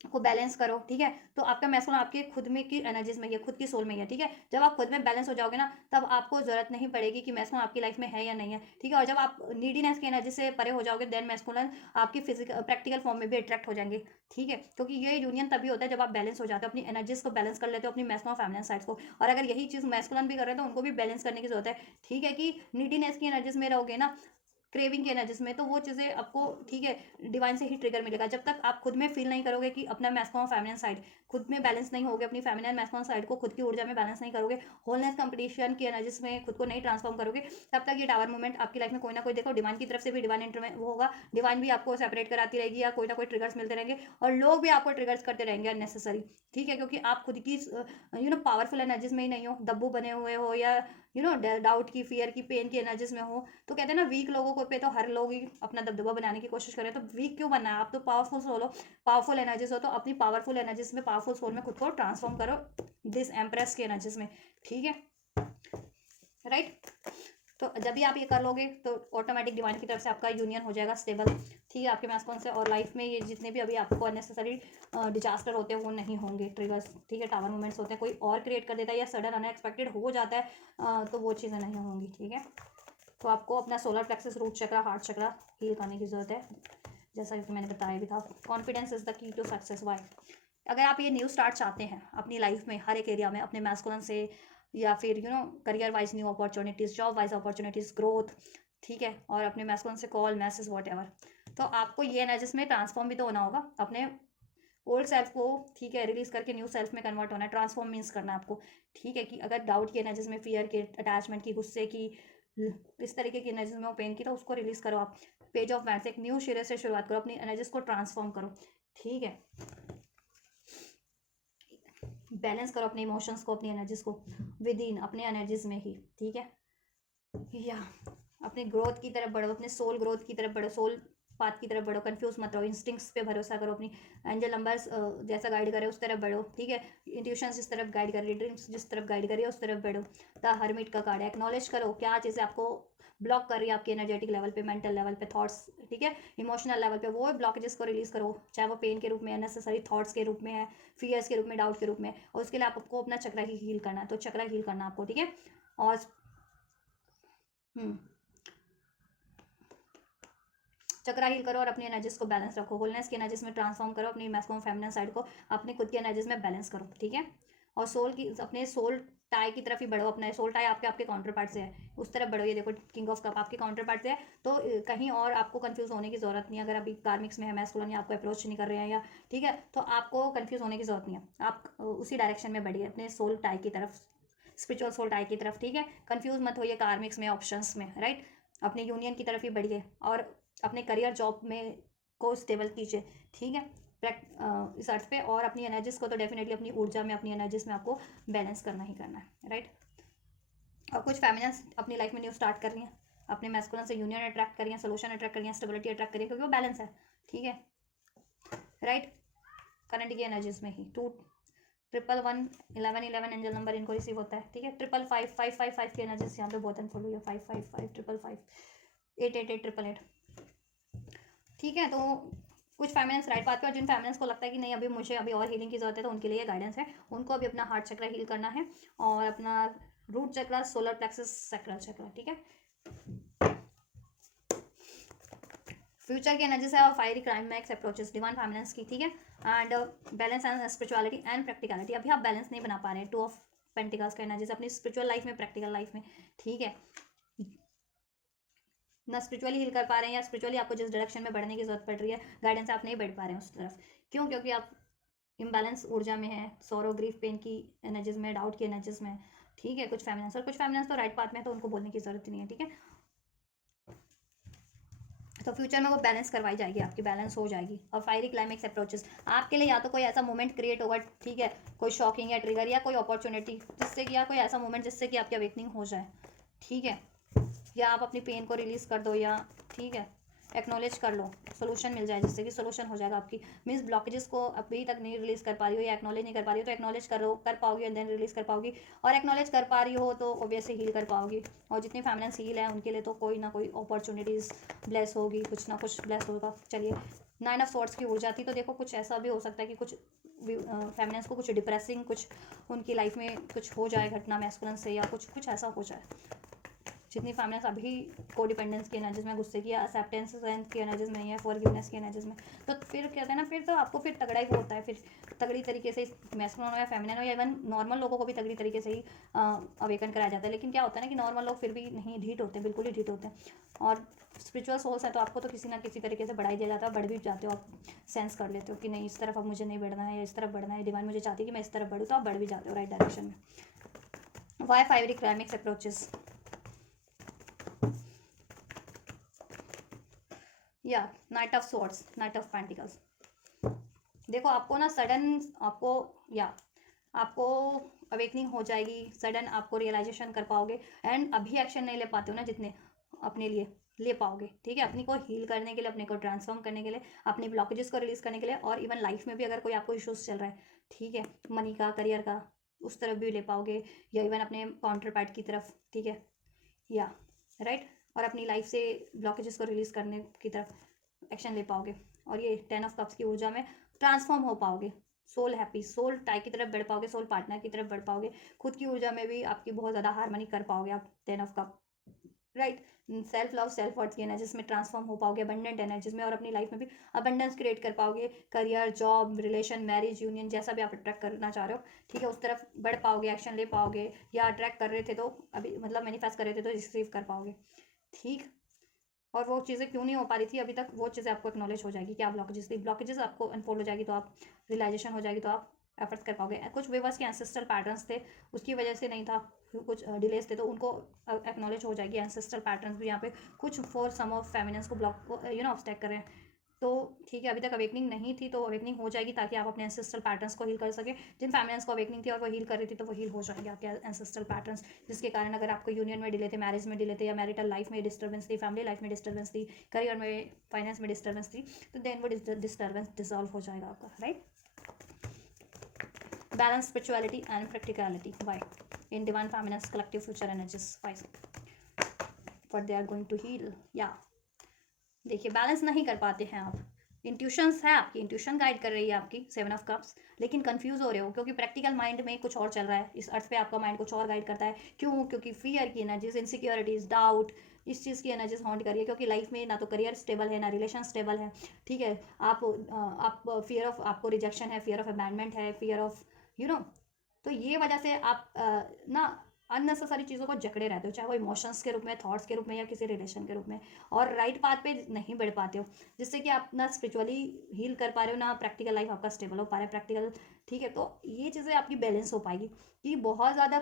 को बैलेंस करो, ठीक है। तो आपका मैस्कुलिन आपके खुद में की एनर्जीज में है, खुद की सोल में है, ठीक है। जब आप खुद में बैलेंस हो जाओगे ना, तब आपको जरूरत नहीं पड़ेगी कि मैस्कुलिन आपकी लाइफ में है या नहीं है, ठीक है। और जब आप नीडीनेस की एनर्जी से परे हो जाओगे, देन मैस्कुलिन आपकी फिजिकल प्रैक्टिकल फॉर्म में भी अट्रैक्ट हो जाएंगे, ठीक है। क्योंकि ये यूनियन तभी होता है जब आप बैलेंस हो जाते हो, अपनी एनर्जीज को बैलेंस कर लेते हो, अपनी मैस्कुलिन फेमिनिन साइड्स को। और अगर यही चीज़ मैस्कुलिन भी कर रहे हैं तो उनको भी बैलेंस करने की जरूरत है, ठीक है, कि नीडीनेस की एनर्जीज में रहोगे ना, क्रेविंग की एनर्जीज में, तो वो चीज़ें आपको, ठीक है, डिवाइन से ही ट्रिगर मिलेगा। जब तक आप खुद में फील नहीं करोगे कि अपना मैस्कुलिन फेमिनिन साइड खुद में बैलेंस नहीं होगे, अपनी फेमिनिन मैस्कुलिन साइड को खुद की ऊर्जा में बैलेंस नहीं करोगे, होलनेस कंपटीशन की एनर्जीज में खुद को नहीं ट्रांसफॉर्म करोगे, तब तक ये टावर मूवमेंट आपकी लाइफ में कोई ना कोई, देखो, डिवाइन की तरफ से भी डिवाइन इंटरवेंशन वो होगा, डिवाइन भी आपको सेपरेट कराती रहेगी, या कोई ना कोई ट्रिगर्स मिलते रहेंगे, और लोग भी आपको ट्रिगर्स करते रहेंगे अननेसेसरी, ठीक है, क्योंकि आप खुद की पावरफुल एनर्जीज में ही नहीं हो, दब्बू बने हुए हो, या डाउट की, फियर की, पेन की एनर्जीज में हो। तो कहते हैं ना, वीक लोगों को पे तो हर लोग ही अपना दबदबा बनाने की कोशिश करें, तो वीक क्यों बनना है? आप तो पावरफुल सोल हो, पावरफुल एनर्जीज हो, तो अपनी पावरफुल एनर्जीज में, पावरफुल सोल में खुद को ट्रांसफॉर्म करो दिस एम्प्रेस की एनर्जीज में, ठीक है, राइट। तो जब भी आप ये कर लोगे तो ऑटोमेटिक डिवाइन की तरफ से आपका यूनियन हो जाएगा स्टेबल, ठीक है, आपके मैस्कुलिन से। और लाइफ में ये जितने भी अभी आपको अननेसेसरी डिजास्टर होते हैं वो नहीं होंगे, ट्रिगर्स, ठीक है, टावर मोमेंट्स होते हैं, कोई और क्रिएट कर देता है या सडन अनएक्सपेक्टेड हो जाता है, तो वो चीज़ें नहीं होंगी, ठीक है। तो आपको अपना सोलर प्लेक्सस, रूट चक्रा, हार्ट चक्रा हील करने की ज़रूरत है, जैसा कि मैंने बताया भी था। Confidence is the key to success. Why? अगर आप ये न्यू स्टार्ट चाहते हैं अपनी लाइफ में हर एक एरिया में, अपने मैस्कुलिन से, या फिर career wise new opportunities, job wise opportunities, growth, ठीक है, और अपने मैस्कुलिन से कॉल, मैसेज, वॉट एवर, तो आपको ये एनर्जीज में ट्रांसफॉर्म भी तो होना होगा अपने ओल्ड सेल्फ को, ठीक है, रिलीज करके न्यू सेल्फ में कन्वर्ट होना है। ट्रांसफॉर्म मीन्स करना है आपको, ठीक है, कि अगर डाउट की एनर्जीज में, फियर की, अटैचमेंट की, गुस्से की, इस तरीके की एनर्जीज में, पेन की, तो उसको रिलीज करो आप। पेज ऑफ वैंड्स, एक न्यू सिरे से शुरुआत करो, अपनी एनर्जीज को ट्रांसफॉर्म करो, ठीक है। बैलेंस करो अपने इमोशंस को, अपनी एनर्जीज को विद इन, अपने एनर्जीज में ही, ठीक है। या अपने ग्रोथ की तरफ बढ़ो, अपने सोल ग्रोथ की तरफ बढ़ो, सोल पाथ की तरफ बढ़ो, कंफ्यूज मत रहो, इंस्टिंक्ट्स पे भरोसा करो, अपनी एंजल नंबर्स जैसा गाइड करे उस तरफ बढ़ो, ठीक है। इंट्यूशन जिस तरफ गाइड कर रही है, ड्रीम्स जिस तरफ गाइड कर रही है उस तरफ बढ़ो। द हर्मिट का कार्ड है, एक्नॉलेज करो क्या चीज़ें आपको ब्लॉक कर रही है आपकी एनर्जेटिक लेवल पे, मेंटल लेवल पे, थॉट्स, ठीक है, इमोशनल लेवल पे, वो ब्लॉकेजेस को रिलीज करो, चाहे वो पेन के रूप में, अननेसेसरी थॉट्स के रूप में है, फियर्स के रूप में, डाउट के रूप में, और उसके लिए आपको अपना चक्रा ही हील करना है, तो चक्रा हील करना आपको, ठीक है। और चक्रा हील करो और अपनी एनर्जीज को बैलेंस रखो, होलनेस की एनर्जीज में ट्रांसफॉर्म करो, अपनी मैस्कुलिन फेमिनिन साइड को अपनी खुद की एनर्जीज में बैलेंस करो, ठीक है। और सोल की, अपने सोल टाई की तरफ ही बढ़ो, अपने सोल टाई आपके आपके काउंटर पार्ट से है, उस तरफ बढ़ो। ये देखो किंग ऑफ कप आपके काउंटर पार्ट से है, तो कहीं और आपको कंफ्यूज होने की जरूरत नहीं है। अगर अभी कार्मिक्स में है मैस्कुलिन या आपको अप्रोच नहीं कर रहे हैं, या ठीक है, तो आपको कंफ्यूज होने की जरूरत नहीं है, आप उसी डायरेक्शन में बढ़िए, अपने सोल टाई की तरफ, स्पिरिचुअल सोल टाई की तरफ, ठीक है। कंफ्यूज मत होइए कार्मिक्स में, ऑप्शंस में, राइट। अपने यूनियन की तरफ ही बढ़िए और अपने करियर जॉब में को स्टेबल कीजिए, ठीक है, इस अर्थ पे। और अपनी एनर्जीज को तो डेफिनेटली अपनी ऊर्जा में, अपनी एनर्जीज में आपको बैलेंस करना ही करना है, राइट। और कुछ फेमिनिन्स अपनी लाइफ में न्यू स्टार्ट कर रही हैं, अपने मैस्कुलिन से यूनियन अट्रैक्ट कर रही हैं, सोल्यूशन अट्रैक्ट कर रही हैं, स्टेबिलिटी अट्रैक्ट कर रही है, क्योंकि वो बैलेंस है, ठीक है, राइट। करंट की एनर्जीज में ही 2 ट्रिपल 1 11 11 एंजल नंबर इनको रिसीव होता है, ठीक है। 555 555 की एनर्जीज यहाँ पे बहुत फॉलो हुई है, 555 555 888 888, ठीक है। तो कुछ फैमिलियंस राइट पाथ पे, और जिन फैमिलियंस को लगता है कि नहीं अभी मुझे अभी और हीलिंग की जरूरत है, तो उनके लिए गाइडेंस है, उनको अभी अपना हार्ट चक्र हील करना है, और अपना रूट चक्र, सोलर प्लेक्सस, सैक्रल चक्र, ठीक है। फ्यूचर की एनर्जीज है और फायरी क्लाइमैक्स अप्रोचेस, डिवाइन फैमिलियंस की, ठीक है। And balance and spirituality and practicality, अभी आप बैलेंस नहीं बना पा रहे हैं, 2 ऑफ पेंटिकल्स का एनर्जीज अपनी स्पिरिचुअल लाइफ में, प्रैक्टिकल लाइफ में, ठीक है। ना स्पिरिचुअली हील कर पा रहे हैं, या स्पिरिचुअली आपको जिस डायरेक्शन में बढ़ने की जरूरत पड़ रही है, गाइडेंस आप नहीं बढ़ पा रहे हैं उस तरफ, क्यों? क्योंकि आप इम्बैलेंस ऊर्जा में है, सॉरो, ग्रीफ, पेन की एनर्जीज में, डाउट की एनर्जीज में, ठीक है। कुछ फैमिलियंस, और कुछ फैमिलियंस तो राइट पाथ में है, तो उनको बोलने की जरूरत ही नहीं है, ठीक है। तो फ्यूचर में वो बैलेंस करवाई जाएगी, आपकी बैलेंस हो जाएगी। और फायरी क्लाइमेक्स अप्रोचेस आपके लिए, या तो कोई ऐसा मोमेंट क्रिएट होगा, ठीक है, कोई शॉकिंग या ट्रिगर, या कोई अपॉर्चुनिटी जिससे कि, या कोई ऐसा मोमेंट जिससे कि आपकी अवेकनिंग हो जाए, ठीक है, या आप अपनी पेन को रिलीज कर दो, या ठीक है, एक्नॉलेज कर लो, सोल्यूशन मिल जाए, जिससे कि सोल्यूशन हो जाएगा आपकी। मीन्स ब्लॉकेजेस को अभी तक नहीं रिलीज कर पा रही हो, या एक्नॉलेज नहीं कर पा रही हो, तो एक्नॉलेज करो, कर पाओगी, एंड देन रिलीज कर पाओगी। और एक्नॉलेज कर पा रही हो तो ऑब्वियसली हील कर पाओगी। और जितनी फैमिलियंस हील है उनके लिए तो कोई ना कोई अपॉर्चुनिटीज़ ब्लेस होगी, कुछ ना कुछ ब्लेस होगा। चलिए, 9 ऑफ स्वॉर्ड्स की ऊर्जा थी, तो देखो कुछ ऐसा भी हो सकता है कि कुछ फैमिलियंस को कुछ डिप्रेसिंग, कुछ उनकी लाइफ में कुछ हो जाए घटना मैस्कुलिन से, या कुछ कुछ ऐसा हो जाए। जितनी फैमिलीज अभी कोडिपेंडेंस की एनर्जीज में, गुस्से की, एक्सेप्टेंस की एनर्जीज में है, फॉरगिवनेस की एनर्जीज में, तो फिर कहते हैं ना, फिर तो आपको फिर तगड़ा ही वो होता है, फिर तगड़ी तरीके से मैस्कुलिन हो या फेमिनिन हो, या इवन नॉर्मल लोगों को भी तगड़ी तरीके से ही अवेकन कराया जाता है। लेकिन क्या होता है ना कि नॉर्मल लोग फिर भी नहीं ढीठ होते हैं, बिल्कुल ही ढीठ होते हैं। और स्पिरिचुअल सोल्स है तो आपको तो किसी ना किसी तरीके से बढ़ाई दिया जाता है, बढ़ भी जाते हो, आप सेंस कर लेते हो कि नहीं इस तरफ अब मुझे नहीं बढ़ना है, या इस तरफ बढ़ना है, डिवाइन मुझे चाहती है कि मैं इस तरफ बढ़ूँ, तो आप बढ़ भी जाते हो राइट डायरेक्शन में। वाई फाइवरी क्लाइमेक्स अप्रोचेस, या night of swords, night of pentacles. देखो आपको ना सडन, आपको या आपको अवेकनिंग हो जाएगी, सडन आपको रियलाइजेशन कर पाओगे, एंड अभी एक्शन नहीं ले पाते हो ना जितने अपने लिए ले पाओगे, ठीक है, अपनी को हील करने के लिए, अपने को ट्रांसफॉर्म करने के लिए, अपनी ब्लॉकेजेस को रिलीज करने के लिए, और इवन लाइफ में भी अगर कोई आपको इश्यूज चल रहा है, ठीक है, मनी का, करियर का, उस तरफ भी ले पाओगे, या इवन अपने काउंटर पार्ट की तरफ, ठीक है, या राइट, और अपनी लाइफ से ब्लॉकेजेस को रिलीज करने की तरफ एक्शन ले पाओगे। और ये 10 ऑफ कप्स की ऊर्जा में ट्रांसफॉर्म हो पाओगे, सोल हैप्पी, सोल टाई की तरफ बढ़ पाओगे, सोल पार्टनर की तरफ बढ़ पाओगे, खुद की ऊर्जा में भी आपकी बहुत ज़्यादा हार्मनी कर पाओगे आप 10 of cup, right. Self love self worth की एनर्जीज में ट्रांसफॉर्म हो पाओगे, अबंडेंट एनर्जीज में, और अपनी लाइफ में भी अबंडेंस क्रिएट कर पाओगे। Career, job, relation, marriage, union, जैसा भी आप अट्रैक्ट करना चाह रहे हो, ठीक है, उस तरफ बढ़ पाओगे, एक्शन ले पाओगे, या अट्रैक्ट कर रहे थे तो अभी मतलब मैनिफेस्ट कर रहे थे तो रिसीव कर पाओगे, ठीक। और वो चीज़ें क्यों नहीं हो पा रही थी अभी तक, वो चीज़ें आपको एक्नॉलेज हो जाएगी, क्या ब्लॉकेजेस थी, ब्लॉकेजेस आपको अनफोल्ड हो जाएगी तो आप रियलाइजेशन हो जाएगी तो आप एफर्ट्स कर पाओगे। कुछ वेवर्स के एंसेस्ट्रल पैटर्न्स थे, उसकी वजह से नहीं था, कुछ डिलेज थे, तो उनको एक्नॉलेज हो जाएगी। एंसेस्ट्रल पैटर्न्स भी यहाँ पे कुछ फॉर सम ऑफ फेमिनिन्स को ब्लॉक को ऑब्स्टैक कर रहे हैं, तो ठीक है, अभी तक अवेकनिंग नहीं थी तो अवेकनिंग हो जाएगी ताकि आप अपने एंसेस्ट्रल पैटर्न्स को हील कर सके। जिन फैमिलियंस को अवेकनिंग थी और वो हील कर रही थी तो वो हील हो जाएंगे आपके एंसेस्ट्रल पैटर्न्स, जिसके कारण अगर आपको यूनियन में डिले थे, मैरिज में डिले थे, या मैरिटल लाइफ में डिस्टर्बेंस थी, फैमिली लाइफ में डिस्टर्बेंस थी, करियर में, फाइनेंस में डिस्टर्बेंस थी, तो देन वो डिस्टर्बेंस डिसॉल्व हो जाएगा आपका, right. Balance spirituality and practicality, why in divine feminines collective future energies, why what they are going to heal, या देखिए बैलेंस नहीं कर पाते हैं आप, इंट्यूशंस है आपकी, इंट्यूशन गाइड कर रही है आपकी 7 ऑफ कप्स, लेकिन कंफ्यूज हो रहे हो क्योंकि प्रैक्टिकल माइंड में कुछ और चल रहा है, इस अर्थ पे आपका माइंड कुछ और गाइड करता है। क्यों? क्योंकि फियर की एनर्जीज, इनसिक्योरिटीज, डाउट, इस चीज़ की एनर्जीज हॉन्ट करिए, क्योंकि लाइफ में ना तो करियर स्टेबल है ना रिलेशन स्टेबल है, ठीक है। आप फियर ऑफ, आपको रिजेक्शन है, फियर ऑफ अबैंडमेंट है, फियर ऑफ तो ये वजह से आप ना अननेसेसरी चीज़ों को जकड़े रहते हो, चाहे वो इमोशंस के रूप में, थॉट्स के रूप में, या किसी रिलेशन के रूप में, और राइट पाथ पे नहीं बढ़ पाते हो, जिससे कि आप ना स्पिरिचुअली हील कर पा रहे हो ना प्रैक्टिकल लाइफ आपका स्टेबल हो पा रहा है, प्रैक्टिकल, ठीक है। तो ये चीज़ें आपकी बैलेंस हो पाएगी कि बहुत ज़्यादा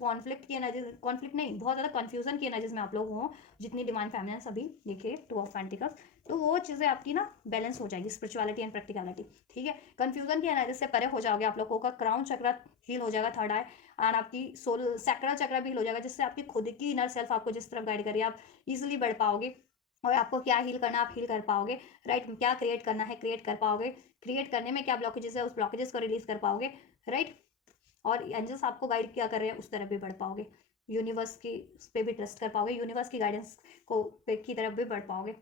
कॉन्फ्लिक्ट की एनर्जी, कॉन्फ्लिक्ट नहीं, बहुत ज़्यादा कन्फ्यूजन की एनर्जीज में आप लोग हों, जितनी डिवाइन फेमिनिन्स अभी देखिए 2 ऑफ पेंटिकल्स, तो वो चीज़ें आपकी ना बैलेंस हो जाएगी, स्पिरिचुअलिटी एंड प्रैक्टिकलिटी, ठीक है। कन्फ्यूजन की एनर्जी से परे हो जाओगे, आप लोगों का क्राउन चक्र हील हो जाएगा, थर्ड आई, एंड आपकी सोल सैक्रल चक्र भी हील हो जाएगा, जिससे आपकी खुद की इनर सेल्फ आपको जिस तरफ गाइड करिए, आप इजिली बढ़ पाओगे, और आपको क्या हील करना आप हील कर पाओगे, राइट। क्या क्रिएट करना है क्रिएट कर पाओगे, क्रिएट करने में क्या ब्लॉकेजेस है उस ब्लॉकेजेस को रिलीज कर पाओगे, राइट। और एंजल्स आपको गाइड क्या कर रहे हैं उस तरफ भी बढ़ पाओगे, यूनिवर्स की पे भी ट्रस्ट कर पाओगे, यूनिवर्स की गाइडेंस को की तरफ भी बढ़ पाओगे,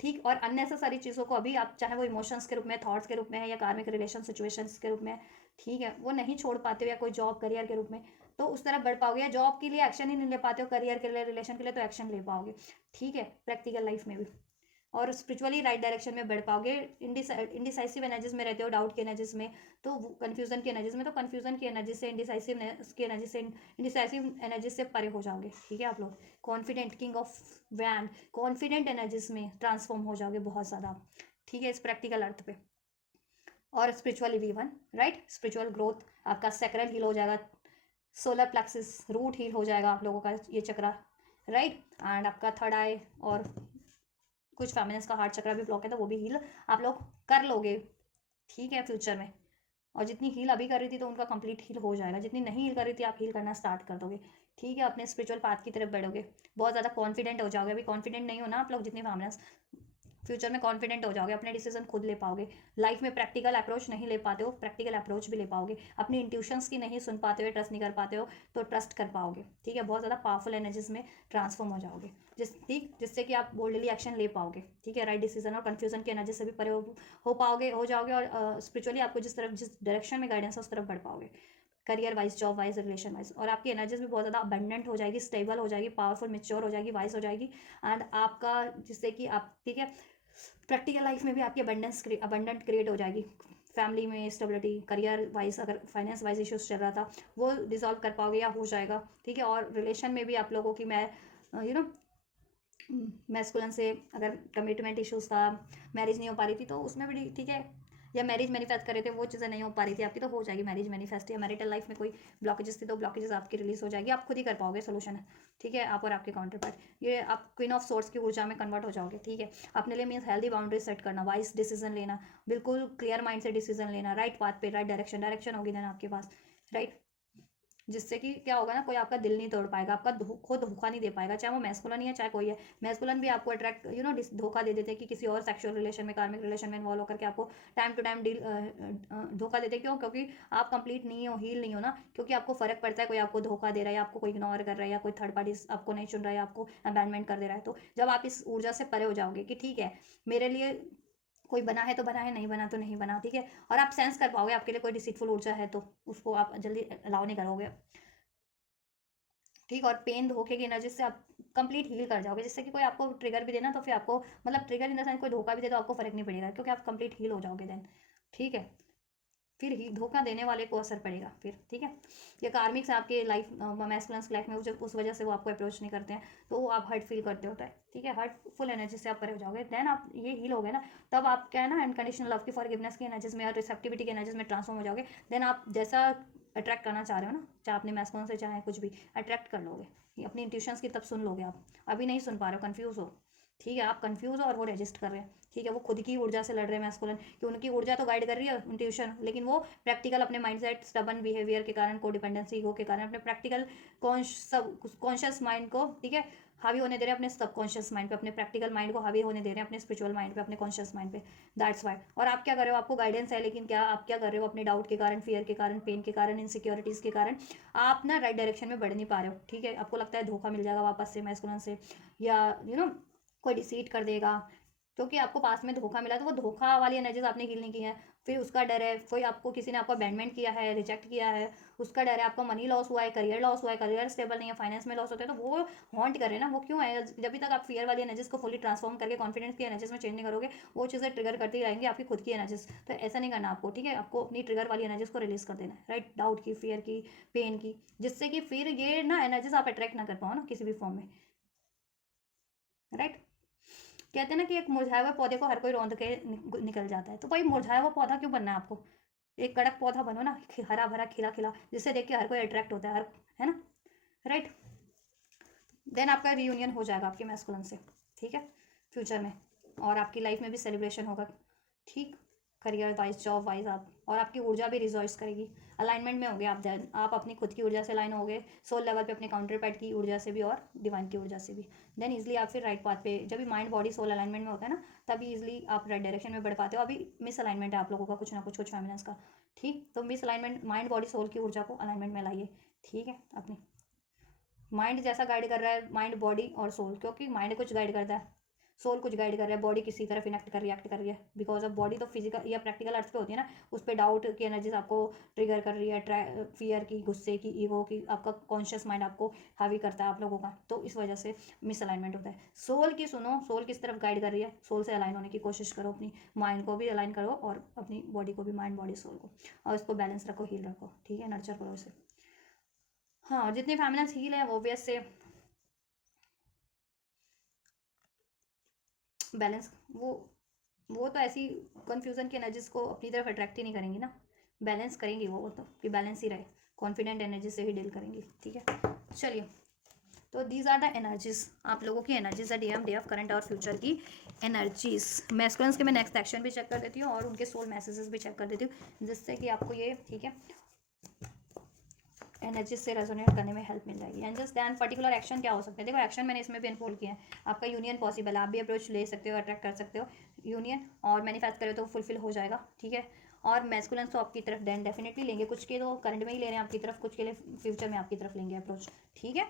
ठीक। और अननेसेसरी चीज़ों को अभी आप, चाहे वो इमोशंस के रूप में, थॉट्स के रूप में है, या कार्मिक रिलेशन सिचुएशंस के रूप में, ठीक है, वो नहीं छोड़ पाते हो, या कोई जॉब करियर के रूप में, तो उस तरफ बढ़ पाओगे, या जॉब के लिए एक्शन ही नहीं ले पाते हो, करियर के लिए, रिलेशन के लिए तो एक्शन ले पाओगे, ठीक है, प्रैक्टिकल लाइफ में भी, और स्पिरिचुअली राइट डायरेक्शन में बढ़ पाओगे। इंडिसाइसिव एनर्जीज में रहते हो, डाउट की एनर्जीज में, तो कन्फ्यूजन की एनर्जीज में, तो कन्फ्यूजन की एनर्जी से, इंडिसाइसिव की एनर्जी से, इंडिसाइसिव एनर्जी से परे हो जाओगे, ठीक है। आप लोग confident, king of wand, confident energies में ट्रांसफॉर्म हो जाओगे बहुत ज़्यादा, ठीक है, इस प्रैक्टिकल अर्थ पे। और स्पिरिचुअली भी वन, राइट, स्पिरिचुअल ग्रोथ, आपका सैक्रल हील हो जाएगा, सोलर प्लेक्सिस रूट हील हो जाएगा आप लोगों का ये चक्रा, राइट। एंड आपका थर्ड आई, और कुछ फेमिनिन्स का हार्ट चक्र भी ब्लॉक है तो वो भी हील आप लोग कर लोगे, ठीक है, फ्यूचर में। और जितनी हील अभी कर रही थी तो उनका कंप्लीट हील हो जाएगा, जितनी नहीं हील कर रही थी आप हील करना स्टार्ट कर दोगे, ठीक है, अपने स्पिरिचुअल पाथ की तरफ बढ़ोगे, बहुत ज़्यादा कॉन्फिडेंट हो जाओगे। अभी कॉन्फिडेंट नहीं हो ना आप लोग, जितनी फेमिनिन्स, फ्यूचर में कॉन्फिडेंट हो जाओगे, अपने डिसीजन खुद ले पाओगे, लाइफ में प्रैक्टिकल अप्रोच नहीं ले पाते हो, प्रैक्टिकल अप्रोच भी ले पाओगे, अपनी इंट्यूशंस की नहीं सुन पाते हो, ट्रस्ट नहीं कर पाते हो तो ट्रस्ट कर पाओगे, ठीक है, बहुत ज़्यादा पावरफुल एनर्जीज में ट्रांसफॉर्म हो जाओगे, ठीक, जिससे कि आप बोल्डली एक्शन ले पाओगे, ठीक है, राइट डिसीजन और कन्फ्यूजन की एनर्जी से भी परे हो पाओगे, हो जाओगे, और स्पिरिचुअली आपको जिस डायरेक्शन में गाइडेंस है उस तरफ बढ़ पाओगे, career wise, job wise, relation wise, और आपकी एनर्जीज भी बहुत ज़्यादा अबंडेंट हो जाएगी, स्टेबल हो जाएगी, पावरफुल, मेच्योर हो जाएगी, वाइज हो जाएगी, एंड आपका जिससे कि आप, ठीक है, प्रैक्टिकल लाइफ में भी आपकी अबंडेंट क्रिएट हो जाएगी, फैमिली में स्टेबिलिटी, करियर वाइज, अगर फाइनेंस वाइज इश्यूज चल रहा था वो डिजॉल्व कर पाओगे या हो जाएगा, ठीक है। और रिलेशन में भी आप लोगों की, मैं मैस्कुलिन से अगर कमिटमेंट इश्यूज था, मैरिज नहीं हो पा रही थी तो उसमें भी, ठीक है, या मैरिज मैनिफेस्ट कर रहे थे वो चीज़ें नहीं हो पा रही थी आपकी, तो हो जाएगी मैरिज मैनिफेस्ट, या मैरिटल लाइफ में कोई ब्लॉकेजेस थी तो ब्लॉकेजेस आपकी रिलीज हो जाएगी, आप खुद ही कर पाओगे सोल्यूशन, ठीक है, आप और आपके काउंटर पार्ट, ये आप क्वीन ऑफ सोर्स की ऊर्जा में कन्वर्ट हो जाओगे, ठीक है। अपने लिए मीन्स हेल्दी बाउंड्री सेट करना, वाइज डिसीजन लेना, बिल्कुल क्लियर माइंड से डिसीजन लेना, राइट पाथ पे, राइट डायरेक्शन होगी देन आपके पास, राइट। जिससे कि क्या होगा ना, कोई आपका दिल नहीं तोड़ पाएगा, आपका खुद धोखा नहीं दे पाएगा, चाहे वो मैस्कुलिन ही है चाहे कोई है। मैस्कुलिन भी आपको अट्रैक्ट धोखा दे देते हैं कि किसी और सेक्सुअल रिलेशन में, कार्मिक रिलेशन में इन्वॉल्व होकर के आपको टाइम टू टाइम धोखा देते। क्यों? क्योंकि आप कंप्लीट नहीं हो, हील नहीं हो ना, क्योंकि आपको फर्क पड़ता है कोई आपको धोखा दे रहा है, आपको कोई इग्नोर कर रहा है, या कोई थर्ड पार्टी आपको नहीं चुन रहा है, आपको अबैंडमेंट कर दे रहा है। तो जब आप इस ऊर्जा से परे हो जाओगे कि ठीक है, मेरे लिए कोई बना है तो बना है, नहीं बना तो नहीं बना, ठीक है, और आप सेंस कर पाओगे आपके लिए कोई डिसीटफुल ऊर्जा है तो उसको आप जल्दी अलाउ नहीं करोगे, ठीक। और पेन धोखे की एनर्जी से आप कंप्लीट हील कर जाओगे, जिससे कि कोई आपको ट्रिगर भी देना तो फिर आपको, मतलब ट्रिगर इन द सेंस कोई धोखा भी दे तो आपको फर्क नहीं पड़ेगा, क्योंकि आप कंप्लीट हील हो जाओगे देन, ठीक है। फिर ही धोखा देने वाले को असर पड़ेगा फिर, ठीक है। ये कार्मिक से आपके लाइफ मैस्कुलिन्स लाइफ में उस वजह से वो आपको अप्रोच नहीं करते हैं, तो वो आप हर्ट फील करते होता है, ठीक है। हर्टफुल एनर्जी से आप परे हो जाओगे, देन आप ये हील हो गए ना, तब आप क्या है ना, अनकंडीशनल लव की, फॉरगिवनेस की एनर्जीज में और रिसेप्टिविटी की एनर्जीज में ट्रांसफॉर्म हो जाओगे। देन आप जैसा अट्रैक्ट करना चाह रहे हो ना, चाहे अपने मैस्कुलिन से चाहे कुछ भी, अट्रैक्ट कर लोगे। ये अपनी इंट्यूशंस की तब सुन लोगे आप, अभी नहीं सुन पा रहे हो, कन्फ्यूज हो, ठीक है। आप कंफ्यूज हो और वो रजिस्ट कर रहे हैं, ठीक है। वो खुद की ऊर्जा से लड़ रहे हैं मैस्कुलिन, कि उनकी ऊर्जा तो गाइड कर रही है इंट्यूशन, लेकिन वो प्रैक्टिकल अपने माइंडसेट, स्टबन बिहेवियर के कारण, कोडिपेंडेंसी ईगो के कारण, अपने प्रैक्टिकल कॉन्शियस माइंड को, ठीक है, हावी होने दे रहे हैं अपने सबकॉन्शियस माइंड पे, अपने प्रैक्टिकल माइंड को हावी होने दे रहे हैं अपने स्पिरिचुअल माइंड पे, अपने कॉन्शियस माइंड पे। That's why. और आप क्या कर रहे हो, आपको गाइडेंस है, लेकिन क्या आप क्या कर रहे हो, अपने डाउट के कारण, फियर के कारण, पेन के कारण, इनसिक्योरिटीज़ के कारण आप ना राइट डायरेक्शन में बढ़ नहीं पा रहे हो, ठीक है। आपको लगता है धोखा मिल जाएगा वापस से मैस्कुलिन से, या कोई डिसीट कर देगा, क्योंकि आपको पास में धोखा मिला, तो वो धोखा वाली एनर्जीज आपने हील नहीं की है, फिर उसका डर है, कोई आपको, किसी ने आपको अबैंडमेंट किया है, रिजेक्ट किया है, उसका डर है, आपको मनी लॉस हुआ है, करियर लॉस हुआ है, करियर स्टेबल नहीं है, फाइनेंस में लॉस होता है, तो वो हॉन्ट कर रहे हैं ना। वो क्यों है? जब तक आप फियर वाली एनर्जीज को फुली ट्रांसफॉर्म करके कॉन्फिडेंस की एनर्जीज में चेंज नहीं करोगे, वो चीज़ें ट्रिगर करती रहेंगी आपकी खुद की एनर्जीज। तो ऐसा नहीं करना आपको, ठीक है। आपको अपनी ट्रिगर वाली एनर्जीज को रिलीज कर देना है, राइट, डाउट की, फियर की, पेन की, जिससे कि फिर ये ना एनर्जीज आप अट्रैक्ट ना कर पाओ ना किसी भी फॉर्म में, राइट। कहते हैं ना कि एक मुरझाए हुए पौधे को हर कोई रौंद के निकल जाता है, तो भाई मुरझाया हुआ पौधा क्यों बनना है आपको? एक कड़क पौधा बनो ना, हरा भरा खिला खिला, जिससे देख के हर कोई अट्रैक्ट होता है, हर, है ना, राइट। देन आपका रियूनियन हो जाएगा आपके मैस्कुलिन से, ठीक है, फ्यूचर में, और आपकी लाइफ में भी सेलिब्रेशन होगा, ठीक। करियर वाइज, जॉब वाइज आप, और आपकी ऊर्जा भी रिजॉइस करेगी, अलाइनमेंट में होगे आप। देन आप अपनी खुद की ऊर्जा से अलाइन होगे, सोल लेवल पे अपने काउंटर पैट की ऊर्जा से भी और डिवाइन की ऊर्जा से भी। देन इजली आप फिर राइट पाथ पे, जब भी माइंड बॉडी सोल अलाइनमेंट में होता है ना, तभी इजली आप राइट डायरेक्शन में बढ़ पाते हो। अभी मिस अलाइनमेंट है आप लोगों का कुछ ना कुछ, कुछ फेमिनेंस का, ठीक। तो misalignment, mind body soul की ऊर्जा को अलाइनमेंट में लाइए, ठीक है। अपनी माइंड जैसा गाइड कर रहा है, माइंड बॉडी और सोल, क्योंकि माइंड कुछ गाइड करता है, सोल कुछ गाइड कर रहा है, बॉडी किसी तरफ इनेक्ट कर रिएक्ट कर रही है, बिकॉज ऑफ बॉडी तो फिजिकल या प्रैक्टिकल अर्थ पे होती है ना, उस पर डाउट की एनर्जीज आपको ट्रिगर कर रही है, फियर की, गुस्से की, ईगो की, आपका कॉन्शियस माइंड आपको हावी करता है आप लोगों का, तो इस वजह से मिसअलाइनमेंट होता है। सोल की सुनो, सोल किस तरफ गाइड कर रही है, सोल से अलाइन होने की कोशिश करो, अपनी माइंड को भी अलाइन करो और अपनी बॉडी को भी, माइंड बॉडी सोल को, और इसको बैलेंस रखो, हील रखो, ठीक है, नर्चर करो इसे। हाँ, और जितने फैमिलीज हील है ऑब्वियस से बैलेंस, वो तो ऐसी कन्फ्यूजन की एनर्जीज को अपनी तरफ अट्रैक्ट ही नहीं करेंगी ना, बैलेंस करेंगी वो तो, कि बैलेंस ही रहे, कॉन्फिडेंट एनर्जी से ही डील करेंगी, ठीक है। चलिए, तो दीज आर द एनर्जीज, आप लोगों की एनर्जीज है, डीएम, डे ऑफ करंट और फ्यूचर की एनर्जीज। मैस्कुलिन्स के मैं नेक्स्ट सेक्शन भी चेक कर देती हूँ और उनके सोल मैसेजेस भी चेक कर देती हूँ, जिससे कि आपको ये, ठीक है, एनर्जी से रेजोनेट करने में हेल्प मिल जाएगी। And just then particular action क्या हो सकते हैं, देखो एक्शन मैंने इसमें भी इन्फोल्ड किया है। आपका यूनियन पॉसिबल है, आप भी अप्रोच ले सकते हो, अट्रैक्ट कर सकते हो यूनियन, और मैनिफेस्ट करें तो फुलफिल हो जाएगा, ठीक है। और मैस्कुलिन्स तो आपकी तरफ देन डेफिनेटली लेंगे, कुछ के तो करंट में ही ले रहे हैं आपकी तरफ, कुछ के लिए फ्यूचर में आपकी तरफ लेंगे अप्रोच, ठीक है।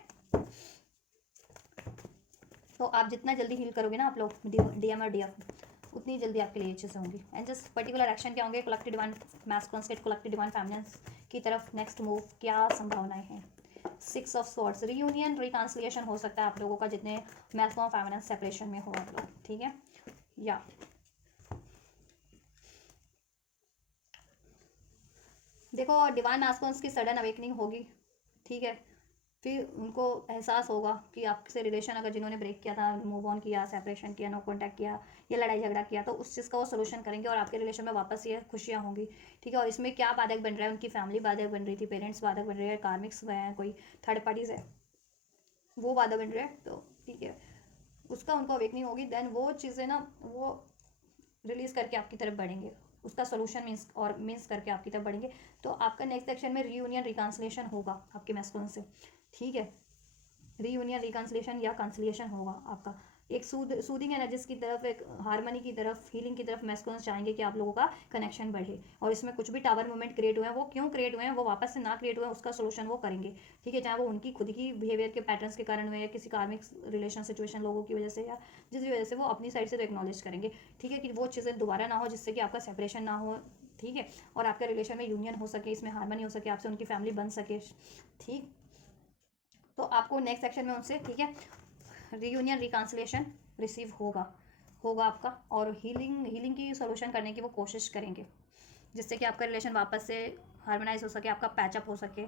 तो आप जितना जल्दी हील करोगे ना आप लोग, डीएम और डीएफ, उतनी जल्दी आपके लिए अच्छे से होंगी। एंड जस्ट पर्टिकुलर एक्शन क्या होंगे, कलेक्टिव डिवाइन मैस्कुलिन्स के कलेक्टिव डिवाइन फेमिनिन्स की तरफ नेक्स्ट मूव क्या संभावनाएं हैं। 6 ऑफ स्वॉर्ड्स, रीयूनियन, रिकॉन्सिलिएशन हो सकता है आप लोगों का, जितने मैस्कुलिन फेमिनिन सेपरेशन में हो आप लोग, ठीक है। या देखो, डिवाइन मैस्कुलिन्स की सडन अवेकनिंग होगी, ठीक है। फिर उनको एहसास होगा कि आपसे रिलेशन अगर जिन्होंने ब्रेक किया था, मूव ऑन किया, सेपरेशन किया, नो कॉन्टैक्ट किया, या लड़ाई झगड़ा किया, तो उस चीज़ का वो सोल्यूशन करेंगे और आपके रिलेशन में वापस ये खुशियाँ होंगी, ठीक है। और इसमें क्या बाधक बन रहा है, उनकी फैमिली बाधक बन रही थी, पेरेंट्स बाधक बन रहे हैं, कार्मिक्स हैं, कोई थर्ड पार्टीज है, वो बाधा बन रहे हैं, तो ठीक है, उसका उनको अवेकनिंग होगी। देन वो चीज़ें ना, वो रिलीज़ करके आपकी तरफ बढ़ेंगे, उसका सोल्यूशन मीन्स करके आपकी तरफ बढ़ेंगे। तो आपका नेक्स्ट सेक्शन में रीयूनियन रिकॉन्सिलिएशन होगा आपके मैस्कुलिन से, ठीक है। रीयूनियन रिकॉन्सिलिएशन या कंसिलिएशन होगा आपका, एक सूदिंग एनर्जीज की तरफ, एक हारमोनी की तरफ, हीलिंग की तरफ मैस्कुलिन्स चाहेंगे कि आप लोगों का कनेक्शन बढ़े। और इसमें कुछ भी टावर मूवमेंट क्रिएट हुए हैं, वो क्यों क्रिएट हुए हैं, वो वापस से ना क्रिएट हुए हैं, उसका सोल्यूशन वो करेंगे, ठीक है। चाहे वो उनकी खुद की बिहेवियर के पैटर्न्स के कारण हुए, या किसी कार्मिक रिलेशन सिचुएशन लोगों की वजह से, या जिस भी वजह से, वो अपनी साइड से तो एक्नॉलेज करेंगे, ठीक है, कि वो चीज़ें दोबारा ना हो, जिससे कि आपका सेपरेशन ना हो, ठीक है, और आपके रिलेशन में यूनियन हो सके, इसमें हारमोनी हो सके, आपसे उनकी फैमिली बन सके, ठीक। तो आपको नेक्स्ट सेक्शन में उनसे, ठीक है, रीयूनियन रिकॉन्सिलिएशन रिसीव होगा आपका, और हीलिंग की सोल्यूशन करने की वो कोशिश करेंगे, जिससे कि आपका रिलेशन वापस से हार्मोनाइज हो सके, आपका पैचअप हो सके,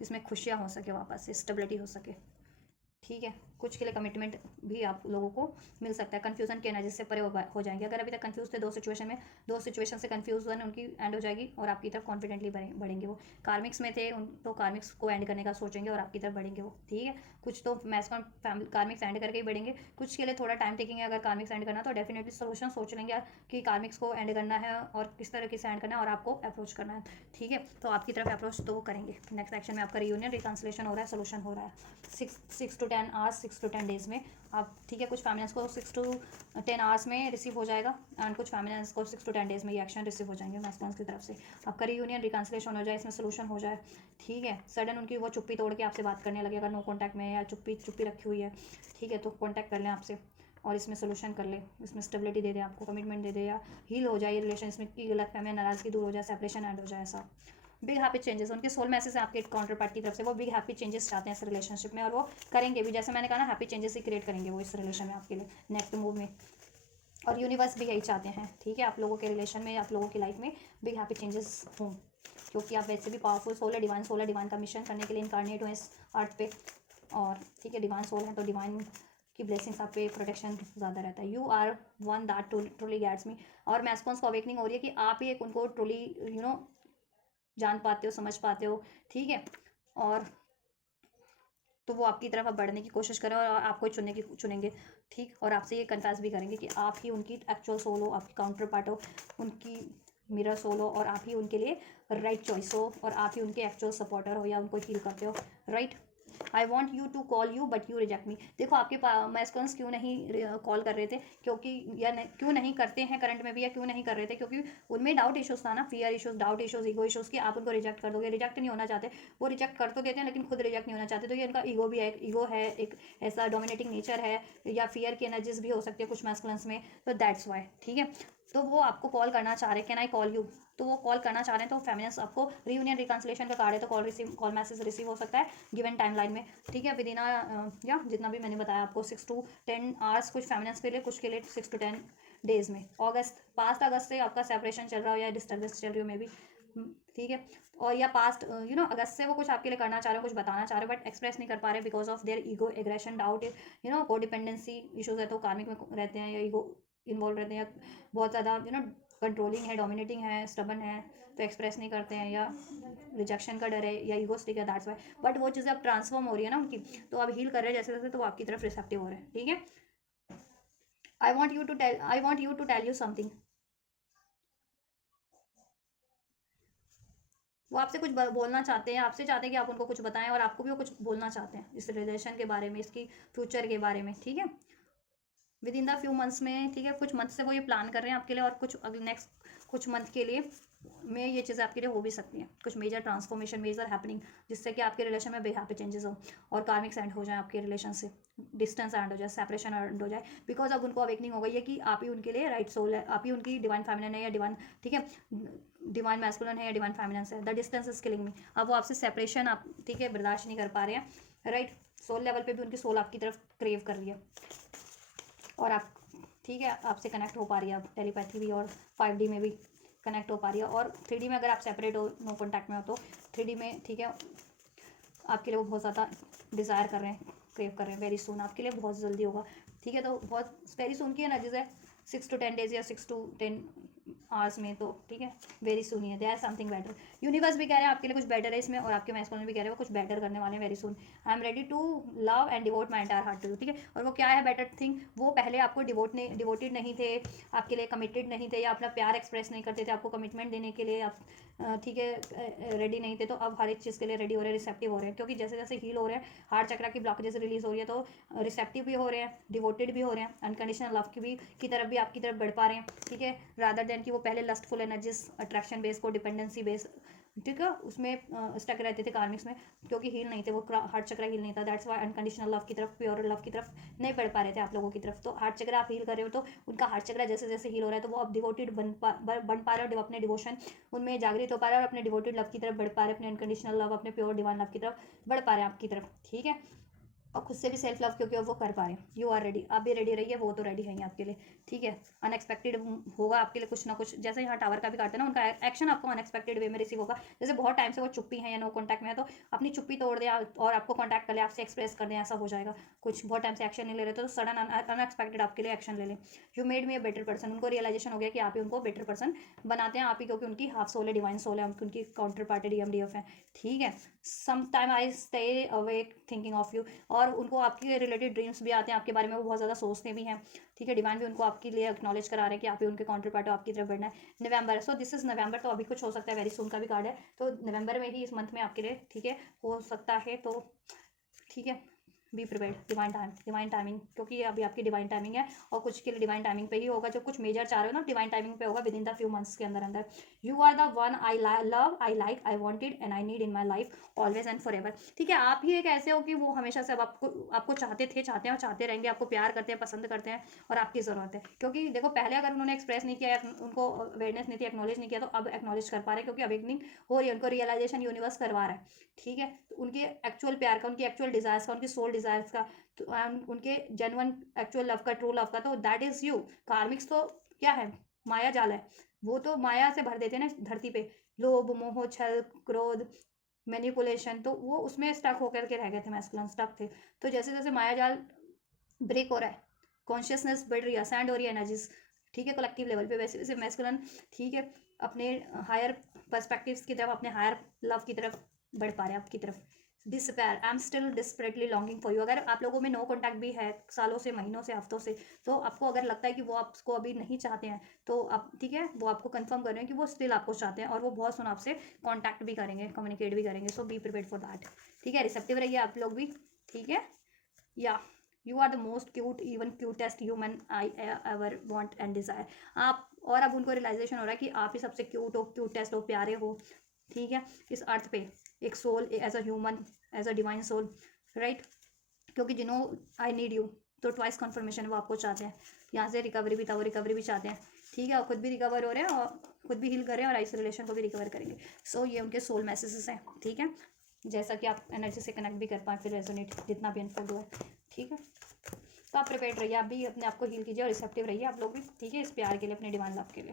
इसमें खुशियाँ हो सके, वापस से स्टेबिलिटी हो सके, ठीक है। कुछ के लिए कमिटमेंट भी आप लोगों को मिल सकता है, कन्फ्यूजन के एनर्जी से परे हो जाएंगे। अगर अभी तक कन्फ्यूज थे दो सिचुएशन से कन्फ्यूजन उनकी एंड हो जाएगी, और आपकी तरफ कॉन्फिडेंटली बढ़ेंगे। वो कार्मिक्स में थे, उन तो कार्मिक्स को एंड करने का सोचेंगे, और आपकी तरफ बढ़ेंगे वो, ठीक है। कुछ तो मैथ्स फैमिली कार्मिक्स एंड करके ही बढ़ेंगे, कुछ के लिए थोड़ा टाइम टेकिंग है। अगर कार्मिक्स एंड करना तो डेफिनेटली सोल्यूशन सोच लेंगे कि कार्मिक्स को एंड करना है, और किस तरीके से एंड करना है, और आपको अप्रोच करना है, ठीक है। तो आपकी तरफ अप्रोच तो वो करेंगे। नेक्स्ट सेक्शन में आपका रीयूनियन रिकॉन्सिलिएशन हो रहा है, सोल्यूशन हो रहा है 6 to 10 आवर्स, 6 to 10 डेज में आप, ठीक है। कुछ फैमिलीज को 6 to 10 आवर्स में रिसीव हो जाएगा, एंड कुछ फैमिलीज को 6 to 10 डेज में ये एक्शन रिसीव हो जाएंगे मैस्कुलिन्स की तरफ से। आपका रीयूनियन रिकॉन्सिलिएशन हो जाए, इसमें सोल्यूशन हो जाए, ठीक है। सडन उनकी वो चुप्पी तोड़ के आपसे बात करने लगे, अगर नो कॉन्टैक्ट में, या चुप्पी रखी हुई है, ठीक है, तो कॉन्टैक्ट कर लें आपसे, और इसमें सोल्यूशन कर ले, इसमें स्टेबिलिटी दे दे, आपको कमिटमेंट दे दे, या हील हो जाए रिलेशन, इसमें की गलत फहमी, नाराजगी दूर हो जाए, सेपरेशन एंड हो जाए, ऐसा बिग हैप्पी चेंजेस। उनके सोल मैसेज है आपके काउंटर पार्ट की तरफ से, वो बिग हैप्पी चेंजेस चाहते हैं इस रिलेशनशिप में, और वो करेंगे भी, जैसे मैंने कहा ना, हैप्पी चेंजेस ही क्रिएट करेंगे वो इस रिलेशन में आपके लिए नेक्स्ट मूव में। और यूनिवर्स भी यही चाहते हैं, ठीक है, आप लोगों के रिलेशन में, आप लोगों की लाइफ में बिग हैप्पी चेंजेस हों, क्योंकि आप वैसे भी पावरफुल सोल है, डिवाइन का मिशन करने के लिए इनकारनेट हुए इस अर्थ पे, और ठीक है, डिवाइन सोल है, तो डिवाइन की ब्लेसिंग्स आप पे, प्रोटेक्शन ज़्यादा रहता है। You are one that truly gets me, और मैस्कॉन्स को अवेकनिंग हो रही है कि आप ही एक उनको ट्रूली जान पाते हो, समझ पाते हो, ठीक है। और तो वो आपकी तरफ अब बढ़ने की कोशिश करें, और आपको चुनेंगे, ठीक। और आपसे ये कन्फेस भी करेंगे कि आप ही उनकी एक्चुअल सोल हो, आपकी काउंटर पार्ट हो, उनकी मिरर सोल हो, और आप ही उनके लिए राइट चॉइस हो, और आप ही उनके एक्चुअल सपोर्टर हो, या उनको हील करते हो, right. I want you to call you but you reject me. देखो आपके मैस्कुलिन्स क्यों नहीं कॉल कर रहे थे, क्योंकि क्यों नहीं करते हैं करंट में भी, या क्यों नहीं कर रहे थे, क्योंकि उनमें डाउट इशूज़ था ना, fear issues, doubt issues, ego issues, कि आप उनको रिजेक्ट कर दोगे, रिजेक्ट नहीं होना चाहते। वो रिजेक्ट कर तो देते हैं, लेकिन खुद रिजेक्ट नहीं होना चाहते। तो ये उनका ईगो भी है, ईगो है, एक ऐसा डोमिनेटिंग नेचर है, या फियर की एनर्जीज भी हो सकती है कुछ मैस्कुलिन्स में, तो दैट्स वाई, ठीक है। तो वो आपको कॉल करना चाह रहे हैं, कैन आई कॉल यू, तो वो कॉल करना चाह रहे हैं। तो फेमिनिस्ट आपको रीयूनियन रिकॉन्सिलिएशन का कार्ड है, तो कॉल मैसेज रिसीव हो सकता है गिवन टाइमलाइन में, ठीक है, विद इन या जितना भी मैंने बताया आपको 6 to 10 आवर्स, कुछ फेमिनिस्ट के लिए, कुछ के लिए 6 to 10 डेज में। पास्ट अगस्त से आपका सेपरेशन चल रहा हो, या डिस्टर्बेंस चल रही हो मे बी, ठीक है। और या पास्ट अगस्त से वो कुछ आपके लिए करना चाह रहे हो, कुछ बताना चाह रहे हो, बट एक्सप्रेस नहीं कर पा रहे because of their ego, aggression, doubt, को डिपेंडेंसी इशूज़ है, तो कार्मिक में रहते हैं, या ईगो इन्वॉल्व रहते हैं, या बहुत ज़्यादा कंट्रोलिंग है, डोमिनेटिंग है, स्टबन है, तो एक्सप्रेस नहीं करते हैं, या रिजेक्शन का डर है, या ईगोस्टिक है, दैट्स वाई। बट वो चीज़ें अब ट्रांसफॉर्म हो रही है ना उनकी, तो अब हील कर रहे हैं जैसे जैसे, तो वो आपकी तरफ रिसेप्टिव हो रहे हैं, ठीक है। I want you to tell you something. वो आपसे कुछ बोलना चाहते हैं, आपसे चाहते हैं कि आप उनको कुछ बताएं, और आपको भी वो कुछ बोलना चाहते हैं इस रिलेशन के बारे में, इसकी फ्यूचर के बारे में, ठीक है, with in the few months में, ठीक है। कुछ मंथ से वो ये प्लान कर रहे हैं आपके लिए, और कुछ नेक्स्ट कुछ मंथ के लिए में ये चीज़ें आपके लिए हो भी सकती हैं, कुछ मेजर ट्रांसफॉर्मेशन, मेजर हैपनिंग, जिससे कि आपके रिलेशन में बिग हैप्पी चेंजेस हो, और कार्मिक्स एंड हो जाए आपके रिलेशन से, डिस्टेंस एंड हो जाए, सेपरेशन एंड हो जाए, बिकॉज अब उनको अवेकनिंग हो गई है कि आप ही उनके लिए राइट सोल है, आप ही उनकी डिवाइन फेमिनिन है, या डिवाइन, ठीक है, डिवाइन मैस्कुलिन है, या डिवाइन फेमिनिन है। द डिस्टेंस इज किलिंग मी। अब वो आपसे सेपरेशन, आप, ठीक है, बर्दाश्त नहीं कर पा रहे हैं, राइट। सोल लेवल पे भी उनकी सोल आपकी तरफ क्रेव कर रही है, और आप, ठीक है, आपसे कनेक्ट हो पा रही है अब, टेलीपैथी भी, और 5D में भी कनेक्ट हो पा रही है, और 3D में अगर आप सेपरेट हो, नो कॉन्टैक्ट में हो, तो 3D में, ठीक है, आपके लिए वो बहुत ज़्यादा डिज़ायर कर रहे हैं, क्रेव कर रहे हैं, वेरी सून आपके लिए बहुत जल्दी होगा, ठीक है। तो बहुत वेरी सून की एनर्जीज है, 6 to 10 डेज, या 6 to 10 आवर्स में, तो ठीक है वेरी सुन है, देयर समथिंग बेटर। यूनिवर्स भी कह रहे हैं आपके लिए कुछ बेटर है इसमें, और आपके मैस्कुलिन भी कह रहे हैं वो कुछ बेटर करने वाले हैं very soon. I am ready to love and devote my entire heart to you, ठीक है। और वो क्या है बेटर थिंग, वो पहले आपको डिवोटेड नहीं थे, आपके लिए कमिटेड नहीं थे, या अपना प्यार एक्सप्रेस नहीं करते थे आपको कमिटमेंट देने के लिए, आप ठीक है रेडी नहीं थे, तो अब हर एक चीज़ के लिए रेडी हो रहे हैं, रिसेप्टिव हो रहे हैं, क्योंकि जैसे जैसे हील हो रहे हैं हार्ट चक्रा की ब्लॉकेजेस रिलीज हो रही है, तो रिसेप्टिव भी हो रहे हैं, डिवोटेड भी हो रहे हैं, अनकंडीशनल लव की तरफ भी आपकी तरफ बढ़ पा रहे हैं, ठीक है, रादर देन कि वो पहले लस्टफुल एनर्जीज, अट्रैक्शन बेस को डिपेंडेंसी बेस, ठीक है, उसमें स्टक रहते थे कार्मिक्स में, क्योंकि हील नहीं थे, वो हार्ट चक्रा हील नहीं था, दैट्स वाई अनकंडीशनल लव की तरफ, प्योर लव की तरफ नहीं बढ़ पा रहे थे आप लोगों की तरफ। तो हार्ट चक्रा आप हील कर रहे हो, तो उनका हार्ट चक्रा जैसे जैसे हील हो रहा है, तो वो अब डिवोटेड बन पा रहे हो, अपने डिवोशन उनमें जागृत हो पा रहे हैं, और अपने डिवोटेड लव की तरफ बढ़ पा रहे हैं, अपने अनकंडीशनल लव, अपने प्योर डिवाइन लव की तरफ बढ़ पा रहे हैं आपकी तरफ, ठीक है, और खुद से भी सेल्फ लव, क्योंकि वो कर पा रहे हैं। यू आर रेडी, आप भी रेडी रहिए, वो तो रेडी है आपके लिए, ठीक है। अनएक्सपेक्टेड होगा आपके लिए कुछ ना कुछ, जैसे यहाँ टावर का भी काटते हैं ना, उनका एक्शन आपको अनएक्सपेक्टेड वे में रिसीव होगा। जैसे बहुत टाइम से वो चुप्पी है या नो कॉन्टैक्ट में है, तो अपनी चुप्पी तोड़ दें और आपको कॉन्टैक्ट कर ले, आपसे एक्सप्रेस कर दें, ऐसा हो जाएगा। कुछ बहुत टाइम से एक्शन नहीं ले रहे, तो सडन अनएक्सपेक्टेड आपके लिए एक्शन ले लें। You made me a better person, उनको रियलाइजेशन हो गया कि आप ही उनको बेटर पर्सन बनाते हैं, आप ही, क्योंकि उनकी हाफ सोल है, डिवाइन सोल है, उनकी काउंटर पार्टी DMDF है, ठीक है। Some time I stay awake thinking of you, और उनको आपके रिलेटेड ड्रीम्स भी आते हैं, आपके बारे में वो बहुत ज़्यादा सोचते भी हैं, ठीक है। डिवाइन भी उनको आपके लिए एक्नॉलेज करा रहे हैं कि आप ही उनके काउंटर पार्ट हो, आपकी तरफ बढ़ना है। नवंबर, सो दिस इज नवंबर, तो अभी कुछ हो सकता है, वेरी सून का भी कार्ड है, तो नवंबर में ही, इस मंथ में आपके लिए, ठीक है, हो सकता है, तो ठीक है, बी प्रिपेयर्ड, डिवाइन टाइमिंग, क्योंकि अभी आपकी डिवाइन टाइमिंग है, और कुछ के लिए डिवाइन टाइमिंग पे ही होगा, जो कुछ मेजर चाह रहे हो ना डिवाइन टाइमिंग पे होगा, within the few months के अंदर अंदर। You are the one I love, I like, I wanted and I need in my life always and forever, ठीक है। आप ही एक ऐसे हो कि वो हमेशा से अब आपको चाहते हैं और चाहते रहेंगे, आपको प्यार करते हैं, पसंद करते हैं, और आपकी ज़रूरत है, क्योंकि देखो पहले अगर उन्होंने एक्सप्रेस नहीं किया, उनको अवेयरनेस नहीं थी, एक्नॉलेज नहीं किया, तो अब एक्नॉलेज कर पा रहे हैं, क्योंकि अवेकनिंग हो रही है, उनको रियलाइजेशन यूनिवर्स करवा रहा है, ठीक है। तो उनके एक्चुअल प्यार का, उनकी एक्चुअल डिजायर्स का, उनकी सोल डिजायर्स का, तो उनके जेन्युइन एक्चुअल लव का, ट्रू लव का, तो दैट इज यू। कार्मिक्स तो क्या है, माया जाल है, वो तो माया से भर देते हैं ना धरती पे, लोभ मोह छल क्रोध मैनिपुलेशन, तो वो उसमें स्टक होकर के रह गए थे, मैस्कुलिन स्टक थे। तो जैसे जैसे माया जाल ब्रेक हो रहा है, कॉन्शियसनेस बढ़ रही है, असेंड हो रही है एनर्जीज, ठीक है, कलेक्टिव लेवल पे, वैसे वैसे मैस्कुलिन, ठीक है, अपने हायर पर्सपेक्टिव्स की तरफ, अपने हायर लव की तरफ बढ़ पा रहे हैं आपकी तरफ। Despair, I am still desperately longing for you, अगर आप लोगों में नो कॉन्टैक्ट भी है सालों से, महीनों से, हफ्तों से, तो आपको अगर लगता है कि वो आपको अभी नहीं चाहते हैं, तो आप, ठीक है, वो आपको कंफर्म कर रहे हैं कि वो स्टिल आपको चाहते हैं, और वो बहुत सुन आपसे कॉन्टैक्ट भी करेंगे, कम्युनिकेट भी करेंगे, सो बी प्रिपेयर्ड फॉर दैट, ठीक है। रिसेप्टिव रहिए आप लोग भी, ठीक है, या you are the most cute, even cutest human I ever want and desire, आप, और अब उनको रियलाइजेशन हो रहा है कि आप ही सबसे क्यूट हो, क्यूटेस्ट हो, प्यारे हो, ठीक है, इस अर्थ पे, एक soul as a human, as a divine soul, right, क्योंकि जिन्हों आई नीड यू, तो ट्वाइस कन्फर्मेशन वो आपको चाहते हैं, यहाँ से रिकवरी भी था, वो रिकवरी भी चाहते हैं, ठीक है, और खुद भी रिकवर हो रहे हैं, और खुद भी हील कर रहे हैं, और इस रिलेशन को भी रिकवर करेंगे। सो ये उनके सोल मैसेजेस हैं, ठीक है, जैसा कि आप एनर्जी से कनेक्ट भी कर पाए, फिर रेजोनेट जितना भी अनफोल्ड हुआ है, ठीक है। तो आप प्रिपेयर्ड रहिए, आप भी अपने आप को हील कीजिए, और रिसेप्टिव रहिए आप लोग भी, ठीक है, इस प्यार के लिए, अपने डिवाइन लव के लिए।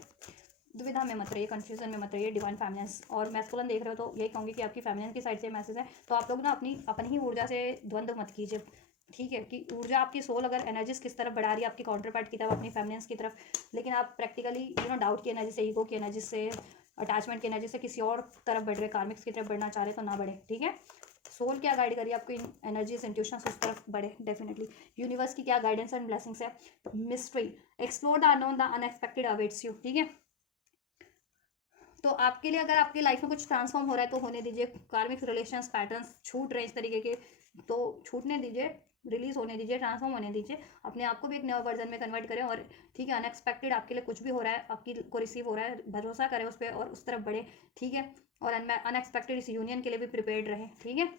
दुविधा में मत रहिए, कंफ्यूजन में मत रहिए, डिवाइन फैमिनेंस और मैस्कुलिन देख रहे हो, तो यही कहूँगी कि आपकी फैमिनेंस की साइड से मैसेज है, तो आप लोग ना अपनी ही ऊर्जा से द्वंद्व मत कीजिए, ठीक है, कि ऊर्जा आपकी सोल अगर एनर्जीज किस तरफ बढ़ा रही है, आपकी काउंटर पार्ट की तरफ, अपनी फैमिनेंस की तरफ, लेकिन आप प्रैक्टिकली डाउट की एनर्जी से, ईगो की एनर्जी से, अटैचमेंट की एनर्जी से किसी और तरफ बढ़ रहे, कार्मिक्स की तरफ बढ़ना चाह रहे, तो ना बढ़े, ठीक है। सोल क्या गाइड करिए आपको, इन एनर्जीज इंट्यूशंस उस तरफ बढ़े, डेफिनेटली। यूनिवर्स की क्या गाइडेंस एंड ब्लेसिंग्स है, mystery, explore the unknown, the unexpected awaits you, ठीक है। तो आपके लिए अगर आपकी लाइफ में कुछ ट्रांसफॉर्म हो रहा है, तो होने दीजिए, कार्मिक रिलेशंस पैटर्न्स छूट रहे हैं इस तरीके के, तो छूटने दीजिए, रिलीज होने दीजिए, ट्रांसफॉर्म होने दीजिए, अपने आप को भी एक नए वर्जन में कन्वर्ट करें, और ठीक है, अनएक्सपेक्टेड आपके लिए कुछ भी हो रहा है, आपकी को रिसीव हो रहा है, भरोसा करें उस पर, और उस तरफ बढ़े, ठीक है, और अनएक्सपेक्टेड इस यूनियन के लिए भी प्रिपेयर्ड रहे, ठीक है।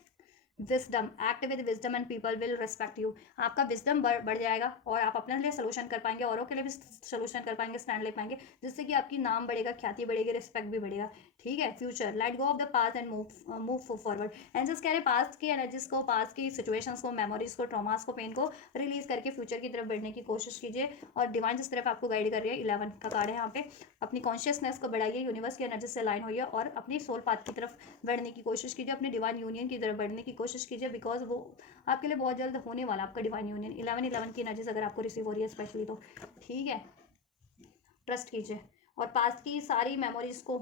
Wisdom, act with wisdom and people will respect you, आपका विजडम बढ़ जाएगा, और आप अपने लिए सोल्यूशन कर पाएंगे, औरों के लिए भी सोल्यूशन कर पाएंगे, स्टैंड ले पाएंगे, जिससे कि आपकी नाम बढ़ेगा, ख्याति बढ़ेगी, रिस्पेक्ट भी बढ़ेगा, ठीक है। Future, let go of the past and move forward, angels कह रहे हैं पास्ट की एनर्जीज को, पास्ट की सिचुएशंस को, मेमोरीज को, ट्रॉमास को, पेन को रिलीज करके फ्यूचर की तरफ बढ़ने की कोशिश कीजिए, और डिवाइन जिस तरफ आपको गाइड कर रही है, 11 का कार्ड है यहाँ पे, अपनी कॉन्शियसनेस को बढ़ाइए, यूनिवर्स की एनर्जी से अलाइन होइए, और अपनी सोल पाथ की तरफ बढ़ने की कोशिश कीजिए, अपने डिवाइन यूनियन की तरफ बढ़ने की कोशिश कीजिए, बिकॉज वो आपके लिए बहुत जल्द होने वाला, आपका डिवाइन यूनियन। 11 की एनर्जीज अगर आपको रिसीव हो रही है स्पेशली, तो ठीक है, ट्रस्ट कीजिए, और पास्ट की सारी मेमोरीज को,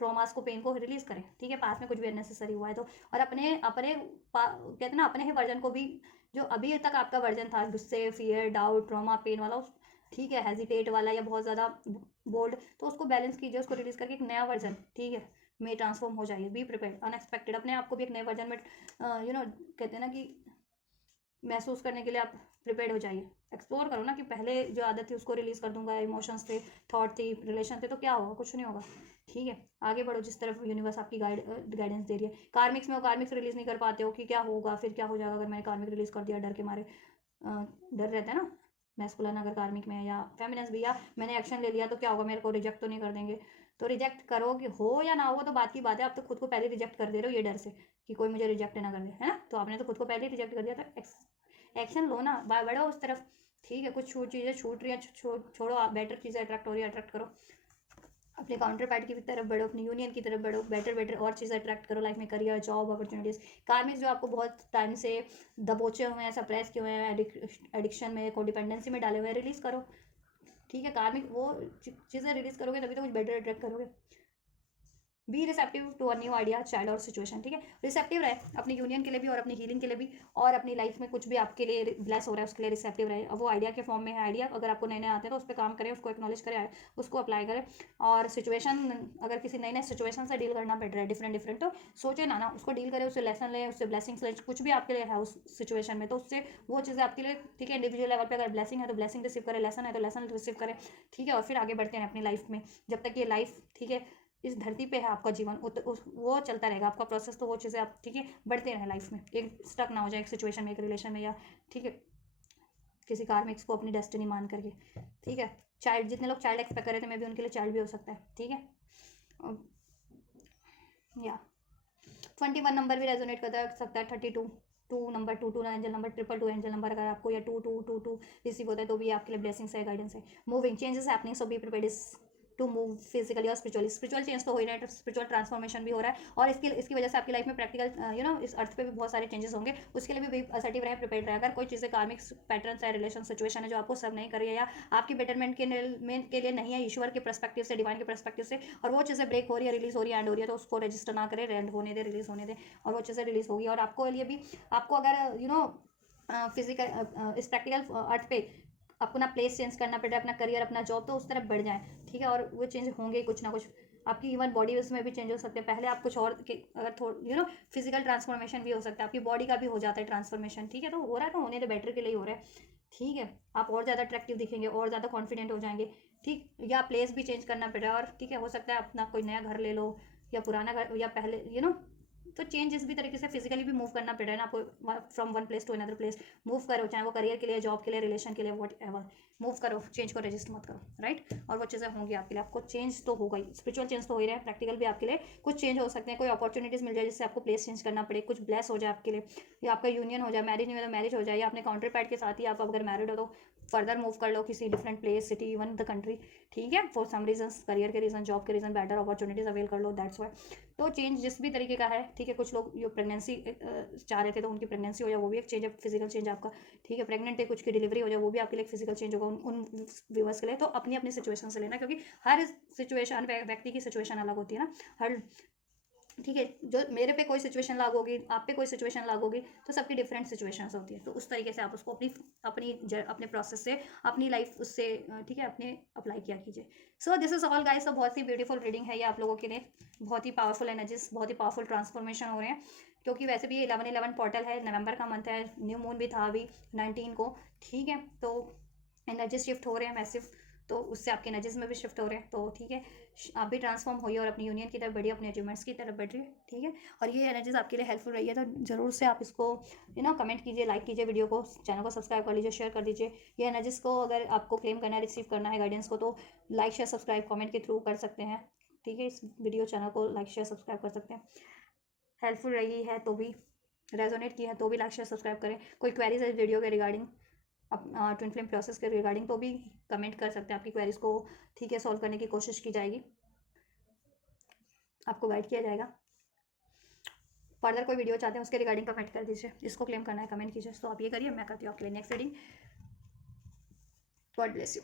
ट्रॉमास को, पेन को रिलीज करें, ठीक है। पास्ट में कुछ भी अननेसेसरी हुआ है तो, और अपने अपने कहते हैं ना, अपने ही वर्जन को भी, जो अभी तक आपका वर्जन था गुस्से, फियर, डाउट, ट्रॉमा, पेन वाला, ठीक है, हेजिटेट वाला या बहुत ज़्यादा बोल्ड, तो उसको बैलेंस कीजिए, उसको रिलीज करके एक नया वर्जन, ठीक है, में ट्रांसफॉर्म हो जाइए। बी प्रिपेयर्ड, अनएक्सपेक्टेड, अपने आप को भी एक नए वर्जन में कहते हैं ना कि महसूस करने के लिए आप प्रिपेयर्ड हो जाइए। एक्सप्लोर करो ना कि पहले जो आदत थी उसको रिलीज कर दूंगा, इमोशंस थे, थॉट थी, रिलेशन थे, तो क्या होगा, कुछ नहीं होगा, ठीक है। आगे बढ़ो जिस तरफ यूनिवर्स आपकी गाइडेंस दे रही है। कार्मिक्स में हो, कार्मिक्स रिलीज नहीं कर पाते हो कि क्या होगा, फिर क्या हो जाएगा अगर मैंने कार्मिक रिलीज कर दिया, डर के मारे, डर रहता है ना, मैस्कुलिन अगर कार्मिक में है या फेमिनिस्ट भी, या मैंने एक्शन ले लिया तो क्या होगा, मेरे को रिजेक्ट तो नहीं कर देंगे। तो रिजेक्ट करो कि हो या ना हो तो बात की बात है, आप तो खुद को पहले रिजेक्ट कर दे रहे हो ये डर से कि कोई मुझे रिजेक्ट ना कर दे, है ना। तो आपने तो खुद को पहले रिजेक्ट कर दिया, तो एक्शन लो ना, बढ़ो उस तरफ, ठीक है। कुछ चीज़ें छूट रही हैं, छोड़ो, बेटर चीज़ें अट्रैक्ट हो रही है, अट्रैक्ट करो, अपने काउंटर पार्ट की तरफ बढ़ो, अपनी यूनियन की तरफ बढ़ो, बेटर बेटर और चीज़ें अट्रैक्ट करो लाइफ में, करियर, जॉब, अपॉर्चुनिटीज़। कार्मिक जो आपको बहुत टाइम से दबोचे हुए हैं, सप्रेस किए हुए हैं, एडिक्शन में, कोडिपेंडेंसी में डाले हुए हैं, रिलीज़ करो, ठीक है। कार्मिक वो चीज़ें रिलीज़ करोगे तभी तो कुछ बेटर अट्रैक्ट करोगे। Be receptive to a new idea, child और सिचुएशन, ठीक है। रिसेप्टिव रहे अपनी यूनियन के लिए भी और अपनी हीलिंग के लिए भी, और अपनी लाइफ में कुछ भी आपके लिए ब्लेस हो रहा है उसके लिए रिसेप्टिव रहे। अब वो आइडिया के फॉर्म में है, आइडिया अगर आपको नए नए आते हैं तो उस पर काम करें, उसको एक्नॉलेज करें, उसको अप्लाई करें। और सिचुएशन, अगर किसी नए नए सिचुएशन से डील करना पड़ रहा है, डिफरेंट डिफरेंट, तो सोचे ना उसको डील करें, उससे लेसन लें, उससे ब्लेसिंग्स लें, कुछ भी आपके लिए है उस सिचुएशन में, तो उससे वो चीज़ें आपके लिए, ठीक है। इंडिविजुअल लेवल पर अगर ब्लेसिंग है तो ब्लेसिंग रिसीव करें, लेसन है तो लेसन रिसीव करें, ठीक है। और फिर आगे बढ़ते हैं अपनी लाइफ में, जब तक ये लाइफ, ठीक है, इस धरती पे है आपका जीवन, वो चलता रहेगा आपका प्रोसेस, तो वो चीज़ें आप, ठीक है, बढ़ते रहें लाइफ में, एक स्टक ना हो जाए एक सिचुएशन में, एक रिलेशन में, या ठीक है किसी कार्मिक्स को अपनी डेस्टिनी मान करके, ठीक है। चाइल्ड, जितने लोग चाइल्ड एक्सपेक्ट कर रहे थे, मैं भी उनके लिए चाइल्ड भी हो सकता है, ठीक है। या 21 नंबर भी रेजोनेट कर सकता है, 32 number, two angel number, 222 angel number, अगर आपको या टू रिसीव होता है तो भी आपके लिए ब्लेसिंग्स है, गाइडेंस है। Moving changes happening, so be prepared to move physically और स्पिरिचुअली। स्पिरिचुअल चेंज तो हो ही रहा है, स्पिरिचुअल ट्रांसफॉर्मेशन भी हो रहा है, और इसकी वजह से आपकी लाइफ में प्रैक्टिकल इस अर्थ पे भी बहुत सारे चेंजेस होंगे, उसके लिए भी असर्टिव रहे, प्रिपेयर्ड रहे। अगर कोई चीज़ें कार्मिक पैटर्न्स है, रिलेशन सिचुएशन है जो आपको सर्व नहीं कर रही है या आपकी बेटरमेंट के लिए नहीं है, ईश्वर के पर्सपेक्टिव से, डिवाइन के पर्सपेक्टिव से, और वो चीज़ें ब्रेक हो रही है, रिलीज हो रही है, एंड हो रही है, तो उसको रजिस्टर ना करें, रेंड होने दे, रिलीज होने दे, और वो चीज़ें रिलीज होगी। और आपको लिए भी, आपको अगर फिजिकल इस प्रैक्टिकल अर्थ पे आपको ना प्लेस चेंज करना पड़ रहा है, अपना करियर, अपना जॉब, तो उस तरफ बढ़ जाए, ठीक है। और वो चेंज होंगे कुछ ना कुछ, आपकी इवन बॉडी उसमें भी चेंज हो सकते हैं। पहले आप कुछ और के, अगर थोड़ा फिजिकल ट्रांसफॉर्मेशन भी हो सकता है, आपकी बॉडी का भी हो जाता है ट्रांसफॉर्मेशन, ठीक है। तो हो रहा है तो होने दे, बेटर के लिए ही हो रहा है, ठीक है। आप और ज़्यादा अट्रैक्टिव दिखेंगे, और ज़्यादा कॉन्फिडेंट हो जाएंगे, ठीक। या प्लेस भी चेंज करना पड़ रहा है, और ठीक है, हो सकता है अपना कोई नया घर ले लो, या पुराना घर, या पहले तो चेंज इस भी तरीके से फिजिकली भी मूव करना पड़ रहा है ना आपको, from one place to another place move करो, चाहे वो करियर के लिए, जॉब के लिए, रिलेशन के लिए, वॉट एवर, मूव करो, चेंज को रजिस्ट मत करो, राइट। और वो चीज़ें होंगी आपके लिए, आपको चेंज तो होगा ही, स्पिरिचुअल चेंज तो हो ही रहा है, प्रैक्टिकल भी आपके लिए कुछ चेंज हो सकते हैं, कोई अपॉर्चुनिटीज़ मिल जाए जिससे आपको प्लेस चेंज करना पड़े, कुछ ब्लेस हो जाए आपके लिए, या आपका यूनियन हो जाए, मैरिज नहीं हो तो मैरिज हो जाए, या अपने काउंटर पार्ट के साथ ही आप अगर मैरिड हो तो फर्दर मूव कर लो किसी different place, city, even the country, ठीक है। फॉर सम रीजन, करियर के रीजन, जॉब के रीजन, बेटर अपॉर्चुनिटीज अवेल कर लो, दैट्स वाई। तो चेंज जिस भी तरीके का है, ठीक है। कुछ लोग जो प्रेगनेंसी चाह रहे थे तो उनकी प्रेगनेंसी हो जाए, वो भी एक चेंज है, फिजिकल चेंज आपका, ठीक है। प्रेग्नेंट है, कुछ की डिलीवरी हो जाए, वो भी आपके लिए फिजिकल चेंज होगा उन व्यूअर्स के लिए। तो अपनी अपनी सिचुएशन से लेना, क्योंकि हर सिचुएशन, व्यक्ति की सिचुएशन अलग होती है ना, हर, ठीक है। जो मेरे पे कोई सिचुएशन लागू होगी, आप पे कोई सिचुएशन लागू होगी, तो सबकी डिफरेंट सिचुएशंस होती है, तो उस तरीके से आप उसको अपने प्रोसेस से, अपनी लाइफ उससे, ठीक है, अपने अप्लाई किया कीजिए। So this is all guys. तो बहुत ही ब्यूटीफुल रीडिंग है ये आप लोगों के लिए, बहुत ही पावरफुल एनर्जीज, बहुत ही पावरफुल ट्रांसफॉर्मेशन हो रहे हैं, क्योंकि वैसे भी 11/11 पोर्टल है, नवंबर का मंथ है, न्यू मून भी था अभी 19 को, ठीक है। तो एनर्जी शिफ्ट हो रहे हैं मैसिव, तो उससे आपके एनर्जीज में भी शिफ्ट हो रहे हैं, तो ठीक है, आप भी ट्रांसफॉर्म होइए और अपनी यूनियन की तरफ बढ़िए, अपने अचीवमेंट्स की तरफ बढ़िए, ठीक है। और ये एनर्जीज आपके लिए हेल्पफुल रही है तो जरूर से आप इसको कमेंट कीजिए, लाइक कीजिए वीडियो को, चैनल को सब्सक्राइब कर लीजिए, शेयर कर दीजिए। ये एनर्जीज को अगर आपको क्लेम करना है, रिसीव करना है गाइडेंस को, तो लाइक शेयर सब्सक्राइब कमेंट के थ्रू कर सकते हैं, ठीक है। इस वीडियो चैनल को लाइक शेयर सब्सक्राइब कर सकते हैं, हेल्पफुल रही है तो भी, रेजोनेट की है तो भी लाइक शेयर सब्सक्राइब करें। कोई क्वेरीज है वीडियो के रिगार्डिंग, ट्विन फ्लेम प्रोसेस के रिगार्डिंग, तो भी कमेंट कर सकते हैं, आपकी क्वेरीज को, ठीक है, सॉल्व करने की कोशिश की जाएगी, आपको गाइड किया जाएगा। फर्दर कोई वीडियो चाहते हैं उसके रिगार्डिंग कमेंट कर दीजिए, इसको क्लेम करना है कमेंट कीजिए, तो आप ये करिए, मैं करती हूँ आपके लिए next reading. God bless you.